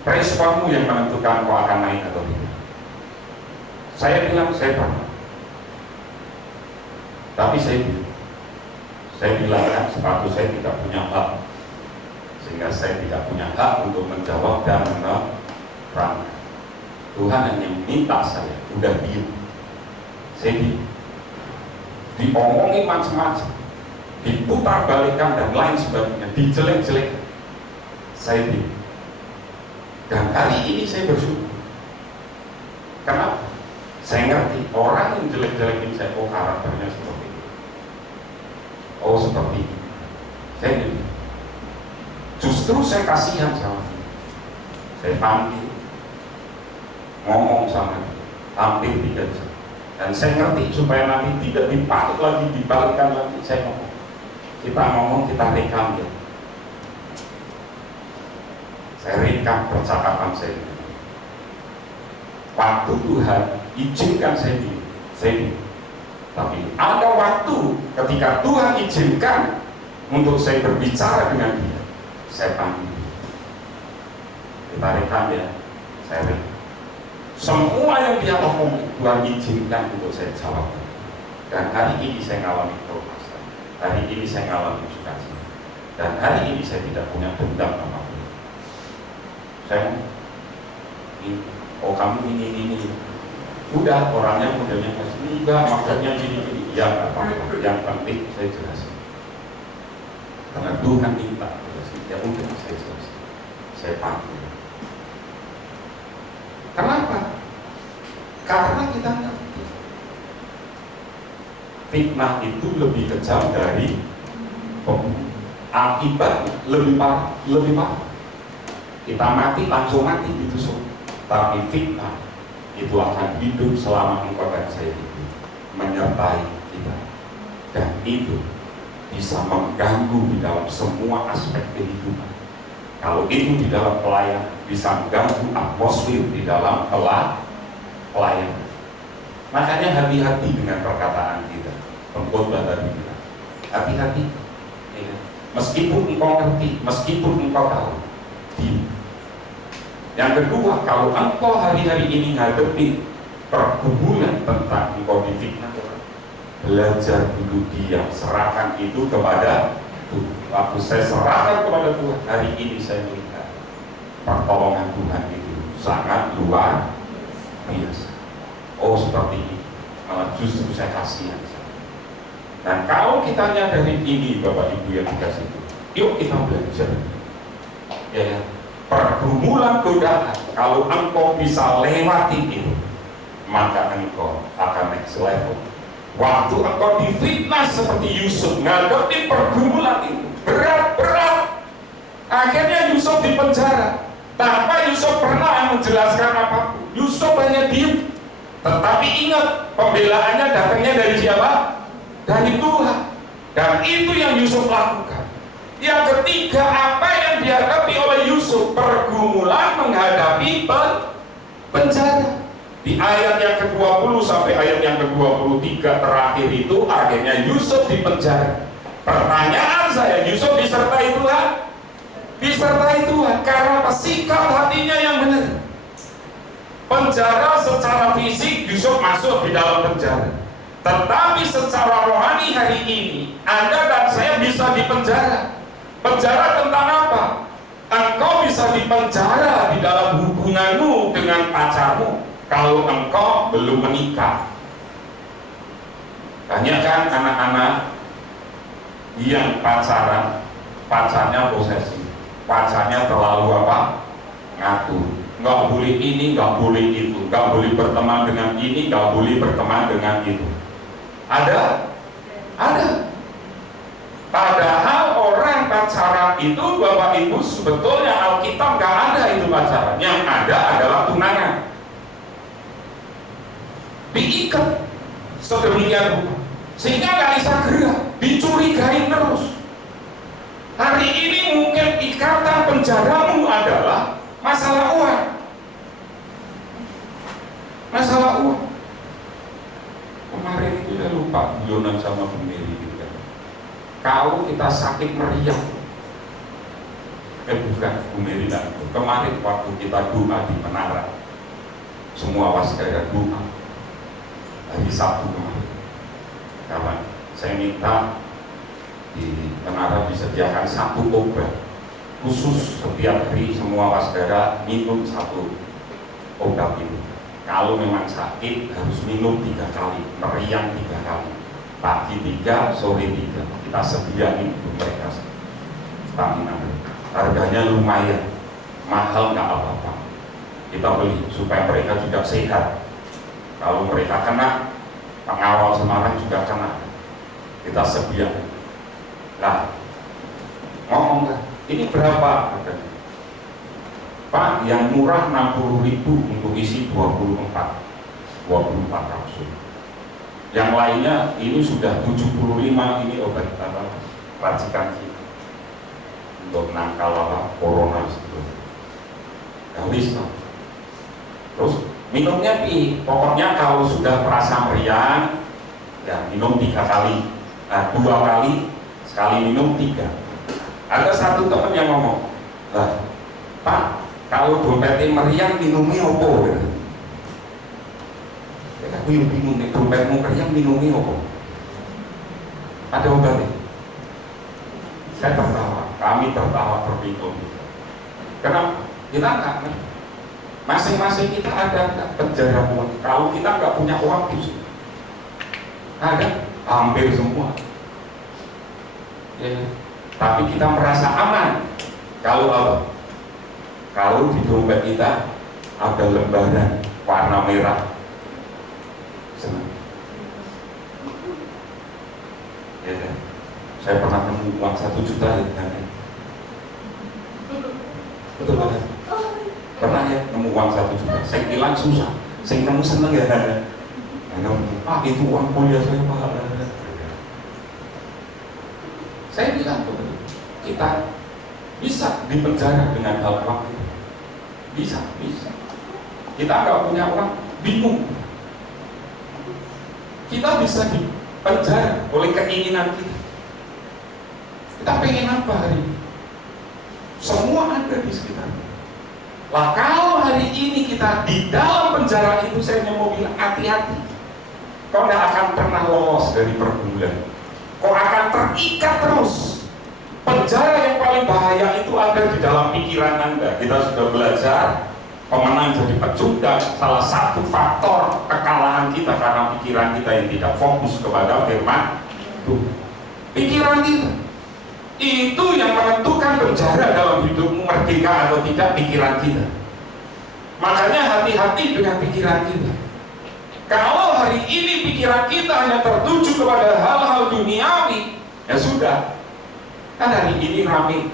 responmu yang menentukan kau akan naik atau tidak. Saya bilang saya pernah. Tapi saya bilang kan sepatu saya tidak punya hak, sehingga saya tidak punya hak untuk menjawab dan menerangkan. Tuhan hanya minta saya, udah diam. Saya diomongin macam-macam, diputar balikan dan lain sebagainya, dijelek-jelek. Saya diam. Dan hari ini saya bersyukur. Kenapa? Saya ngerti orang yang jelek-jelekin saya, oh karakternya seperti itu, oh seperti itu. Saya jadi, justru saya kasihan sama dia. Saya panggil, ngomong sama dia, hampir 3 jam. Dan saya ngerti supaya nanti tidak dipatut lagi, dibalikkan lagi. Saya ngomong, kita rekam ya. Saya rekam percakapan saya. Waktu Tuhan izinkan saya di. Tapi ada waktu ketika Tuhan izinkan untuk saya berbicara dengan dia, saya panggil. Kita rekam ya, saya rekam. Semua yang dia omong Tuhan izinkan untuk saya jawab. Dan hari ini saya ngalami kelupasan. Hari ini saya ngalami sukacita. Dan hari ini saya tidak punya dendam apapun. Saya kamu ini. Udah, orangnya modelnya enggak, maksudnya gini. Ya, apa-apa. Yang penting saya jelasin. Karena Tuhan minta, ya udah saya jelasin. Saya panggil. Kenapa? Karena kita ngerti fitnah itu lebih kejam dari pembunuh. Akibatnya lebih parah. Kita mati, langsung mati ditusuk. Tapi fitnah itu akan hidup selama engkau dan saya hidup, menyertai kita. Dan itu bisa mengganggu di dalam semua aspek kehidupan. Kalau itu di dalam pelayanan, bisa mengganggu atmosfer di dalam pelayanan. Makanya hati-hati dengan perkataan kita, pengkhotbah tadi kita. Hati-hati. Ya. Meskipun engkau ngerti, meskipun engkau tahu, yang kedua, kalau engkau hari-hari ini ngadepi pergumulan tentang engkau difitnah, belajar dulu diam, serahkan itu kepada Tuhan. Waktu saya serahkan kepada Tuhan, hari ini saya melihat pertolongan Tuhan itu sangat luar biasa. Oh seperti ini, malah justru saya kasihan. Dan kalau kita nyadari ini Bapak Ibu yang dikasih itu, yuk kita belajar. Ya, pergumulan godaan, kalau engkau bisa lewati itu, maka engkau akan next level. Waktu engkau difitnah seperti Yusuf, ngadepin pergumulan itu berat. Akhirnya Yusuf dipenjara. Tanpa Yusuf pernah menjelaskan apapun. Yusuf hanya diam. Tetapi ingat, pembelaannya datangnya dari siapa? Dari Tuhan. Dan itu yang Yusuf lakukan. Yang ketiga, apa yang dihadapi oleh Yusuf? Pergumulan menghadapi penjara. Di ayat yang ke-20 sampai ayat yang ke-23 terakhir itu akhirnya Yusuf dipenjara. Pertanyaan saya, Yusuf disertai Tuhan? Disertai Tuhan. Karena sikap hatinya yang benar. Penjara secara fisik Yusuf masuk di dalam penjara. Tetapi secara rohani hari ini Anda dan saya bisa dipenjara. Penjara tentang apa? Engkau bisa dipenjara di dalam hubunganmu dengan pacarmu kalau engkau belum menikah. Banyak kan anak-anak yang pacarnya posesif, pacarnya terlalu apa? Ngatur, nggak boleh ini, nggak boleh itu, nggak boleh berteman dengan ini, nggak boleh berteman dengan itu. Ada. Padahal orang pacaran itu Bapak Ibu sebetulnya Alkitab nggak ada itu pacaran. Yang ada adalah tunangan. Diikat sedemikian rupa sehingga nggak bisa gerak, dicurigai terus. Hari ini mungkin ikatan penjaramu adalah masalah uang. Masalah uang. Kemarin itu saya lupa guyonan sama Bu Mary juga. Kalau kita sakit meriang, bukan Bu Mary dan kemarin waktu kita doa di menara, semua waspada doa. Hari Sabtu kemarin, karena saya minta di menara disediakan satu obat khusus setiap hari semua waspada minum satu obat itu. Kalau memang sakit harus minum 3 kali, meriang 3 kali, pagi 3, sore 3. Kita sediain untuk mereka stamina. Harganya lumayan, mahal nggak apa-apa. Kita beli supaya mereka juga sehat. Kalau mereka kena, pengawal Semarang juga kena. Kita sediakan. Nah, ngomong kan, ini berapa? Pak, yang murah 60.000 untuk isi 24 kapsul. Yang lainnya ini sudah 75, ini obat racikan kita untuk nangkal corona itu. Habis. Terus minumnya pokoknya kalau sudah merasa meriang ya minum 3 kali. Nah 2 kali, sekali minum 3. Ada satu teman yang ngomong, lah Pak, kalau dompetnya meriang minumnya apa? Ya aku yang bingung nih, dompetmu meriang minumnya apa? Ada obatnya? Saya tertawa, kami tertawa berpikir. Kenapa? Kita nggak, masing-masing kita ada penjara uang. Kalau kita nggak punya uang itu ada hampir semua. Ya. Tapi kita merasa aman kalau apa? Kalau di dompet kita ada lembaran warna merah. Senang. Ya, kan? Saya pernah nemu uang 1 juta ya, kan? Betul kan? Pernah ya nemu uang 1 juta. Saya hilang susah. Saya nemu seneng ya. Itu uang kuliah saya Pak. Saya bilang kita bisa dipenjara dengan hal uang itu. Bisa. Kita nggak punya uang, bingung. Kita bisa dipenjara oleh keinginan kita. Kita pengen apa hari ini? Semua ada di sekitar. Lah kalau hari ini kita di dalam penjara itu, saya mau bilang hati-hati. Kau nggak akan pernah lolos dari pergumulan. Kau akan terikat terus. Penjara yang paling bahaya itu ada di dalam pikiran Anda. Kita sudah belajar pemenang jadi pecundang, salah satu faktor kekalahan kita karena pikiran kita yang tidak fokus kepada firman Tuhan. Pikiran kita itu yang menentukan penjara dalam hidupmu merdeka atau tidak, pikiran kita. Makanya hati-hati dengan pikiran kita. Kalau hari ini pikiran kita hanya tertuju kepada hal-hal duniawi, ya sudah. Kan hari ini ramai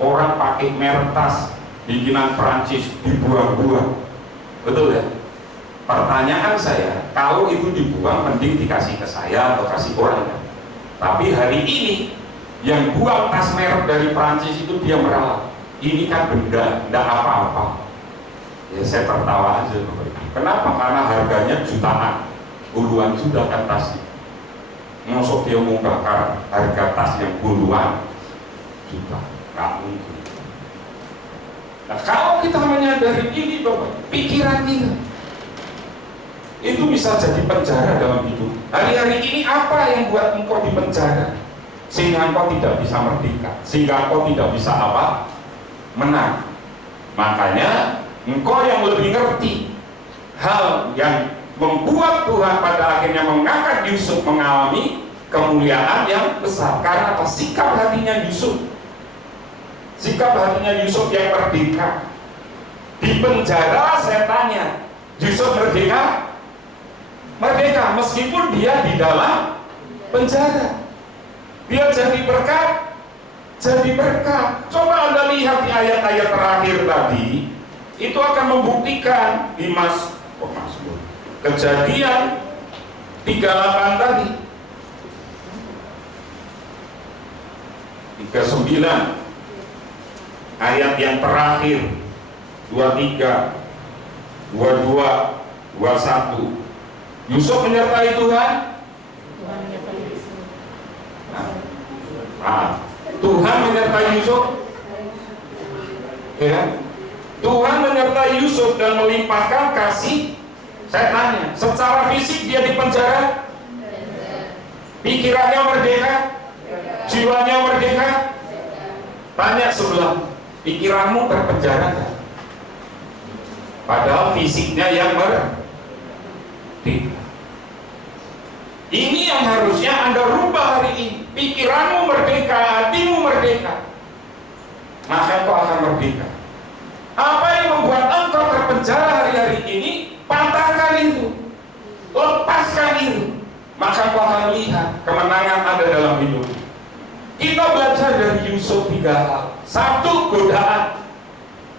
orang pakai merek tas bikinan Prancis dibuang-buang, betul ya? Pertanyaan saya, kalau itu dibuang mending dikasih ke saya atau kasih orang ya? Tapi hari ini yang buang tas merek dari Prancis itu dia meralat. Ini kan benda, tidak apa-apa. Ya saya tertawa aja. Kenapa? Karena harganya jutaan, puluhan juta kan tasnya. Masuk dia mau bakar harga tas yang puluhan juta, nggak mungkin. Nah, kalau kita menyadari ini, Bapak, pikiran kita itu bisa jadi penjara dalam hidup. Hari-hari ini apa yang buat engkau di penjara? Sehingga engkau tidak bisa merdeka, sehingga engkau tidak bisa apa? Menang. Makanya engkau yang lebih ngerti hal yang membuat Tuhan pada akhirnya mengangkat Yusuf mengalami kemuliaan yang besar. Karena apa? Sikap hatinya Yusuf. Sikap hatinya Yusuf yang merdeka. Di penjara saya tanya, Yusuf merdeka? Merdeka meskipun dia di dalam penjara. Dia jadi berkat, jadi berkat. Coba Anda lihat di ayat-ayat terakhir tadi, itu akan membuktikan di Kejadian 38 tadi, 39 ayat yang terakhir, 23, 22, 21. Yusuf menyertai Tuhan. Tuhan menyertai Yusuf. Ya. Tuhan menyertai Yusuf dan melimpahkan kasih. Saya tanya, secara fisik dia di penjara, pikirannya merdeka, jiwanya merdeka. Tanya sebelah, pikiranmu terpenjara kan? Padahal fisiknya yang merdeka. Ini yang harusnya Anda rubah hari ini. Pikiranmu merdeka, hatimu merdeka, maka kau akan merdeka. Apa yang membuat engkau terpenjara hari-hari ini, patahkan itu, lepaskan itu, maka kau akan lihat kemenangan Anda dalam hidup. Kita belajar dari Yusuf 3 hal. 1, godaan.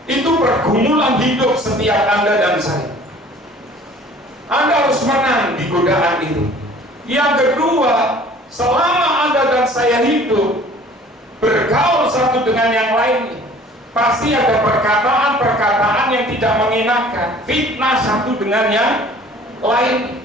Itu pergumulan hidup setiap Anda dan saya. Anda harus menang di godaan itu. Yang kedua, selama Anda dan saya hidup bergaul satu dengan yang lain, pasti ada perkataan-perkataan yang tidak mengenakan, fitnah satu dengan yang lain.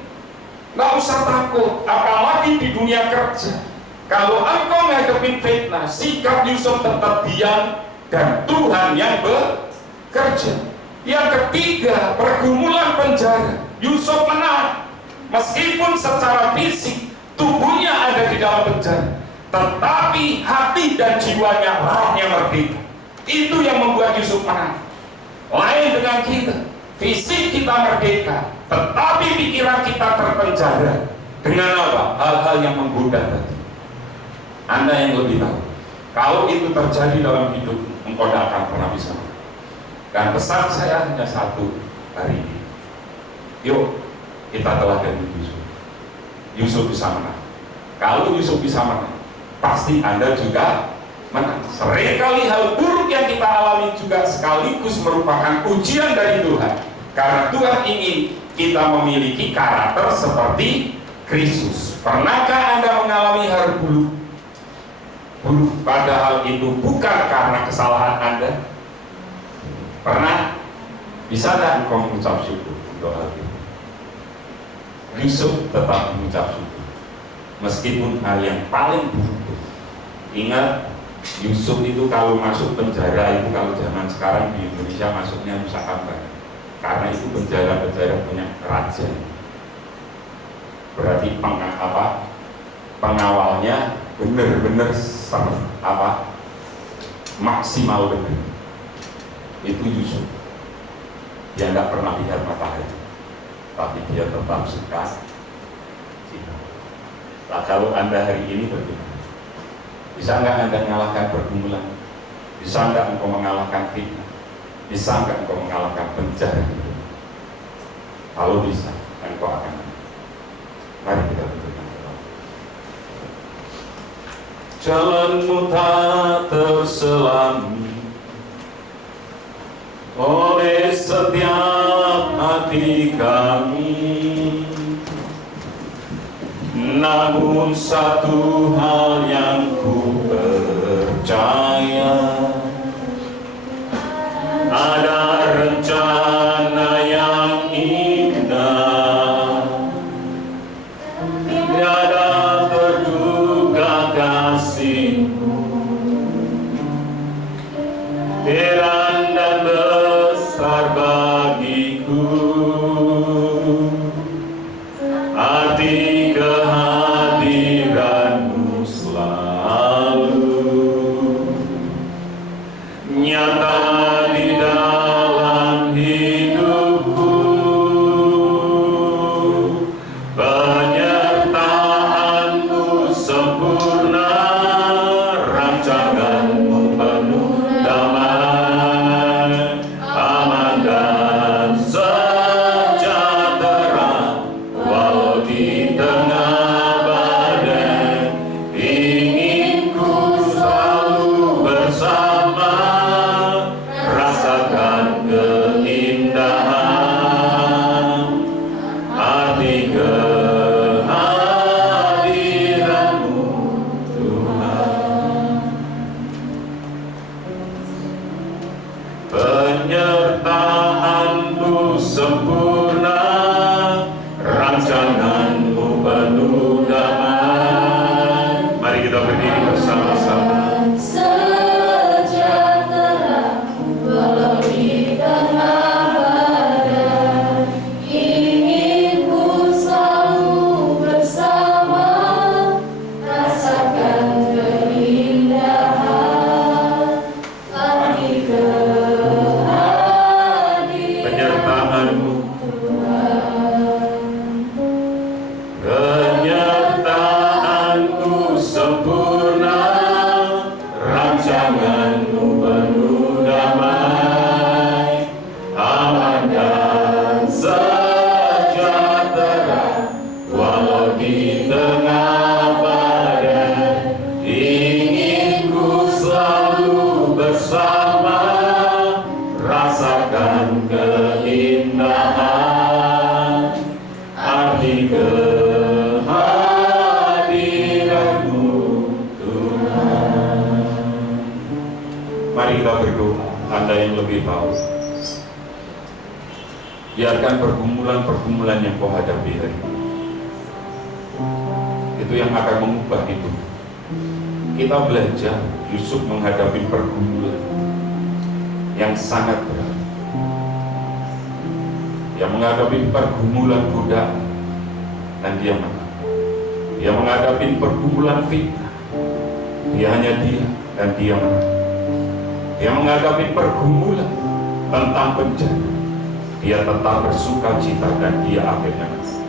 Nggak usah takut, apalagi di dunia kerja. Kalau engkau ngadepin fitnah, sikap Yusuf tetap diam dan Tuhan yang bekerja. Yang ketiga, pergumulan penjara. Yusuf menang. Meskipun secara fisik tubuhnya ada di dalam penjara, tetapi hati dan jiwanya, rohnya merdeka. Itu yang membuat Yusuf menang. Lain dengan kita, fisik kita merdeka, tetapi pikiran kita terpenjara. Dengan apa? Hal-hal yang menggoda tadi. Anda yang lebih tahu. Kalau itu terjadi dalam hidup, engkau tidak akan pernah bisa menang. Dan pesan saya hanya satu hari ini. Yuk, kita telah dari Yusuf. Yusuf bisa menang. Kalau Yusuf bisa menang, pasti Anda juga menang. Seringkali hal buruk yang kita alami juga sekaligus merupakan ujian dari Tuhan. Karena Tuhan ingin kita memiliki karakter seperti Kristus. Pernahkah Anda mengalami hal buruk? Padahal itu bukan karena kesalahan Anda. Pernah? Bisa tak engkau mengucap syukur untuk hal itu? Yusuf tetap mengucap syukur meskipun hal yang paling buruk. Ingat, Yusuf itu kalau masuk penjara itu, kalau zaman sekarang di Indonesia masuknya Nusa Kambangan, karena itu penjara-penjara punya raja. Berarti pengawalnya benar-benar maksimal benar. Itu Yusuf. Dia nggak pernah lihat matahari, tapi dia tetap suka cinta. Nah, kalau Anda hari ini bagaimana? Bisa nggak Anda mengalahkan pergumulan? Bisa nggak engkau mengalahkan fitnah? Bisa nggak engkau mengalahkan penjara itu? Kalau bisa, engkau akan. Mari kita berdoa. Jalanmu tak terselami oleh setiap hati kami, namun satu hal yang ku percaya, ada rencana yang indah, tiada terduga kasih-Mu, heran dan besar bagiku, arti kehadiran-Mu selalu nyata di dalam hidupku. Penyertaan-Mu sempurna, rancangan-Mu penuh damai, aman dan sejahtera, walau di tengah badai. Ingin ku selalu bersama, rasakan keindahan, arti kehadiran-Mu Tuhan. Penyertaan-Mu sempurna, rancangan-Mu penuh damai. Mari kita berdiri bersama-sama. Sejahtera walau di tengah badai, ingin ku selalu bersama, rasakan keindahan, arti kehadiran Penyertaan-Mu, penyertaan-Mu sempurna, rancangan-Mu penuh damai, aman dan sejahtera, walau di tengah badai. Ingin ku selalu bersama, rasakan keindahan, arti kehadiran-Mu Tuhan. Mari kita berdoa. Anda yang lebih tahu, biarkan pergumulan-pergumulan yang kau hadapi hari ini, itu yang akan mengubah hidup. Kita belajar Yusuf menghadapi pergumulan yang sangat berat. Dia menghadapi pergumulan godaan dan dia menang. Dia menghadapi pergumulan fitnah, dia hanya dia dan dia menang. Dia menghadapi pergumulan tentang penjara, dia tetap bersuka cita dan dia akhirnya menang.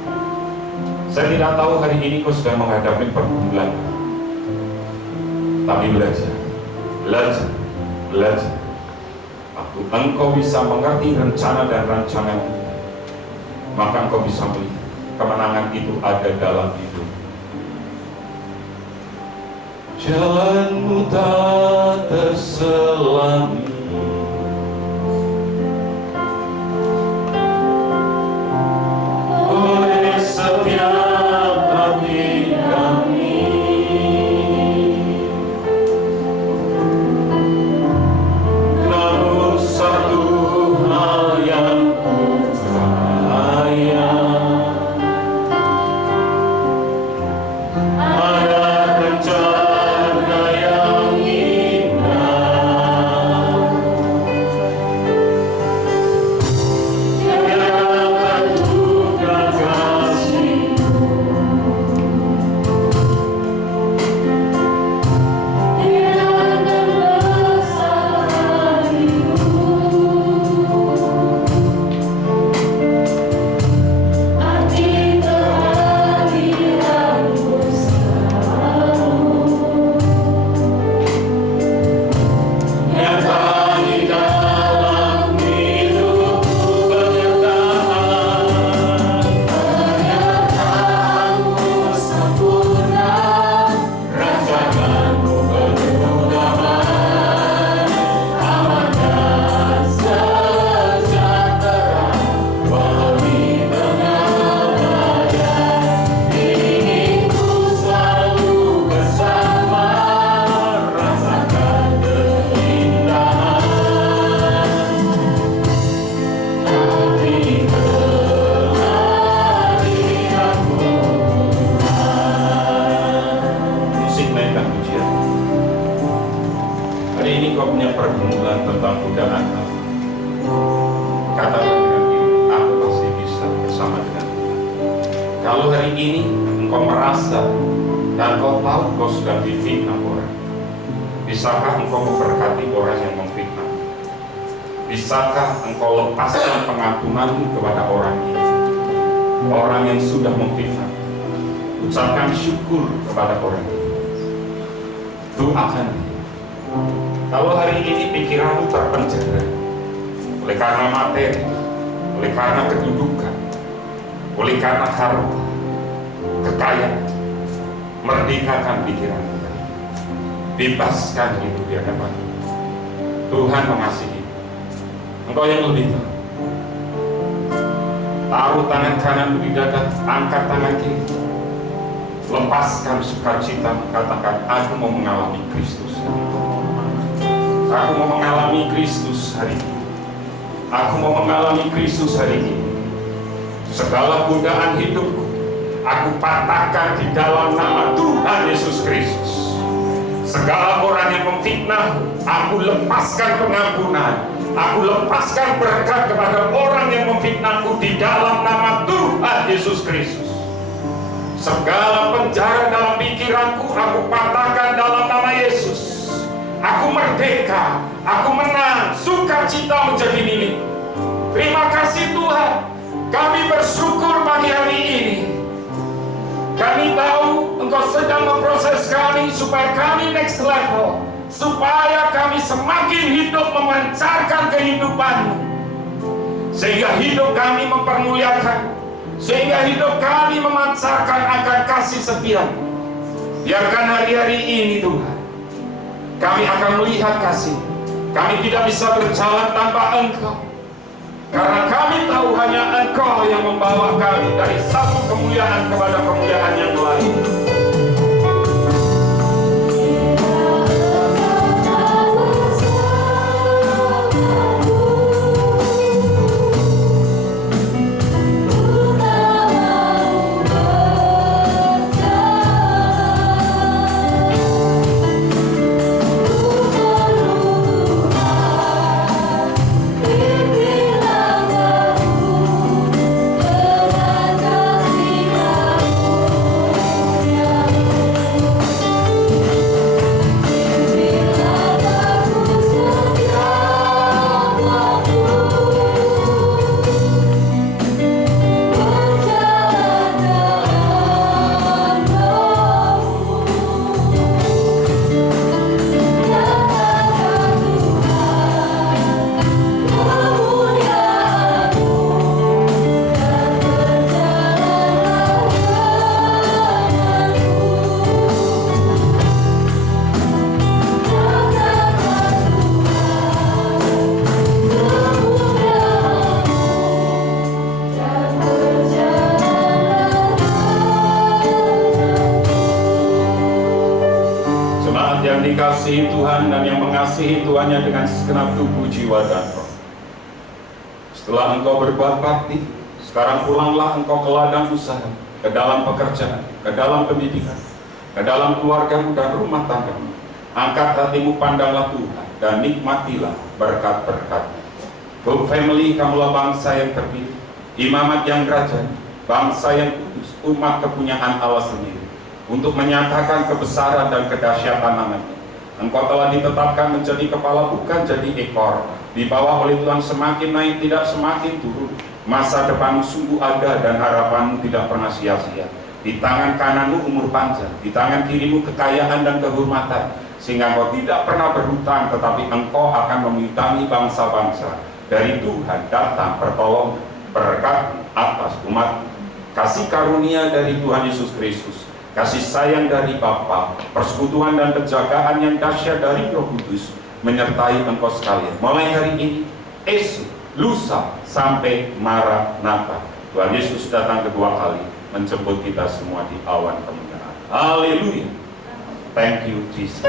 Saya tidak tahu hari ini kau sedang menghadapi pergumulan, tapi belajar. Waktu engkau bisa mengerti rencana dan rancangan Tuhan, maka engkau bisa melihat kemenangan itu ada dalam hidup. Jalanmu tak terselami oleh setiap hati kami, namun satu hal yang ku percaya, ada rencana yang indah, katakan dengan diri, aku pasti bisa bersama dengan Tuhan. Kalau hari ini engkau merasa dan kau tahu kau sudah difitnah orang, bisakah engkau memberkati orang yang memfitnah? Bisakah engkau lepaskan pengampunanmu kepada orang ini, orang yang sudah memfitnah? Ucapkan syukur kepada orang ini. Doakan dia. Kalau hari ini pikiranmu terpenjara oleh karena materi, oleh karena kedudukan, oleh karena harta, kekayaan, merdekakan pikiranmu. Bebaskan itu di hadapan Tuhan. Mengasihi engkau yang lebih tahu. Taruh tangan kanan di dada, angkat tangan kiri, lepaskan sukacita, katakan, aku mau mengalami Kristus hari ini. Aku mau mengalami Kristus hari ini. Aku mau mengalami Kristus hari ini. Segala godaan hidupku aku patahkan di dalam nama Tuhan Yesus Kristus. Segala orang yang memfitnah, aku lepaskan pengampunan. Aku lepaskan berkat kepada orang yang memfitnahku di dalam nama Tuhan Yesus Kristus. Segala penjara dalam pikiranku, aku patahkan dalam nama Yesus. Aku merdeka, aku menang, sukacita menjadi milik. Terima kasih Tuhan, kami bersyukur pagi hari ini. Kami tahu Engkau sedang memproses kami supaya kami next level, supaya kami semakin hidup memancarkan kehidupan-Mu, sehingga hidup kami mempermuliakan, sehingga hidup kami memancarkan akan kasih setia. Biarkan hari-hari ini Tuhan, kami akan melihat kasih. Kami tidak bisa berjalan tanpa Engkau, karena kami tahu hanya Engkau yang membawa kami dari satu kemuliaan kepada kemuliaan yang lain. Dikasihi Tuhan dan yang mengasihi Tuhannya dengan segenap tubuh, jiwa, dan roh. Setelah engkau berbuat bakti, sekarang pulanglah engkau ke ladang usaha, ke dalam pekerjaan, ke dalam pendidikan, ke dalam keluargamu dan rumah tanggamu. Angkat hatimu, pandanglah Tuhan, dan nikmatilah berkat-berkat-Nya. Hope Family, kamulah bangsa yang terpilih, imamat yang kerajaan, bangsa yang kudus, umat kepunyaan Allah sendiri, untuk menyatakan kebesaran dan kedahsyatan nama-Nya. Engkau telah ditetapkan menjadi kepala, bukan jadi ekor. Dibawa oleh Tuhan semakin naik, tidak semakin turun. Masa depanmu sungguh ada dan harapanmu tidak pernah sia-sia. Di tangan kananmu umur panjang, di tangan kirimu kekayaan dan kehormatan, sehingga engkau tidak pernah berhutang, tetapi engkau akan memintangi bangsa-bangsa. Dari Tuhan datang pertolongan, berkat atas umat, kasih karunia dari Tuhan Yesus Kristus, kasih sayang dari Bapa, persekutuan dan penjagaan yang dahsyat dari Roh Kudus menyertai engkau sekalian. Mulai hari ini, esok, lusa, sampai Maranatha. Tuhan Yesus datang kedua kali menjemput kita semua di awan kemuliaan. Haleluya. Thank you Jesus.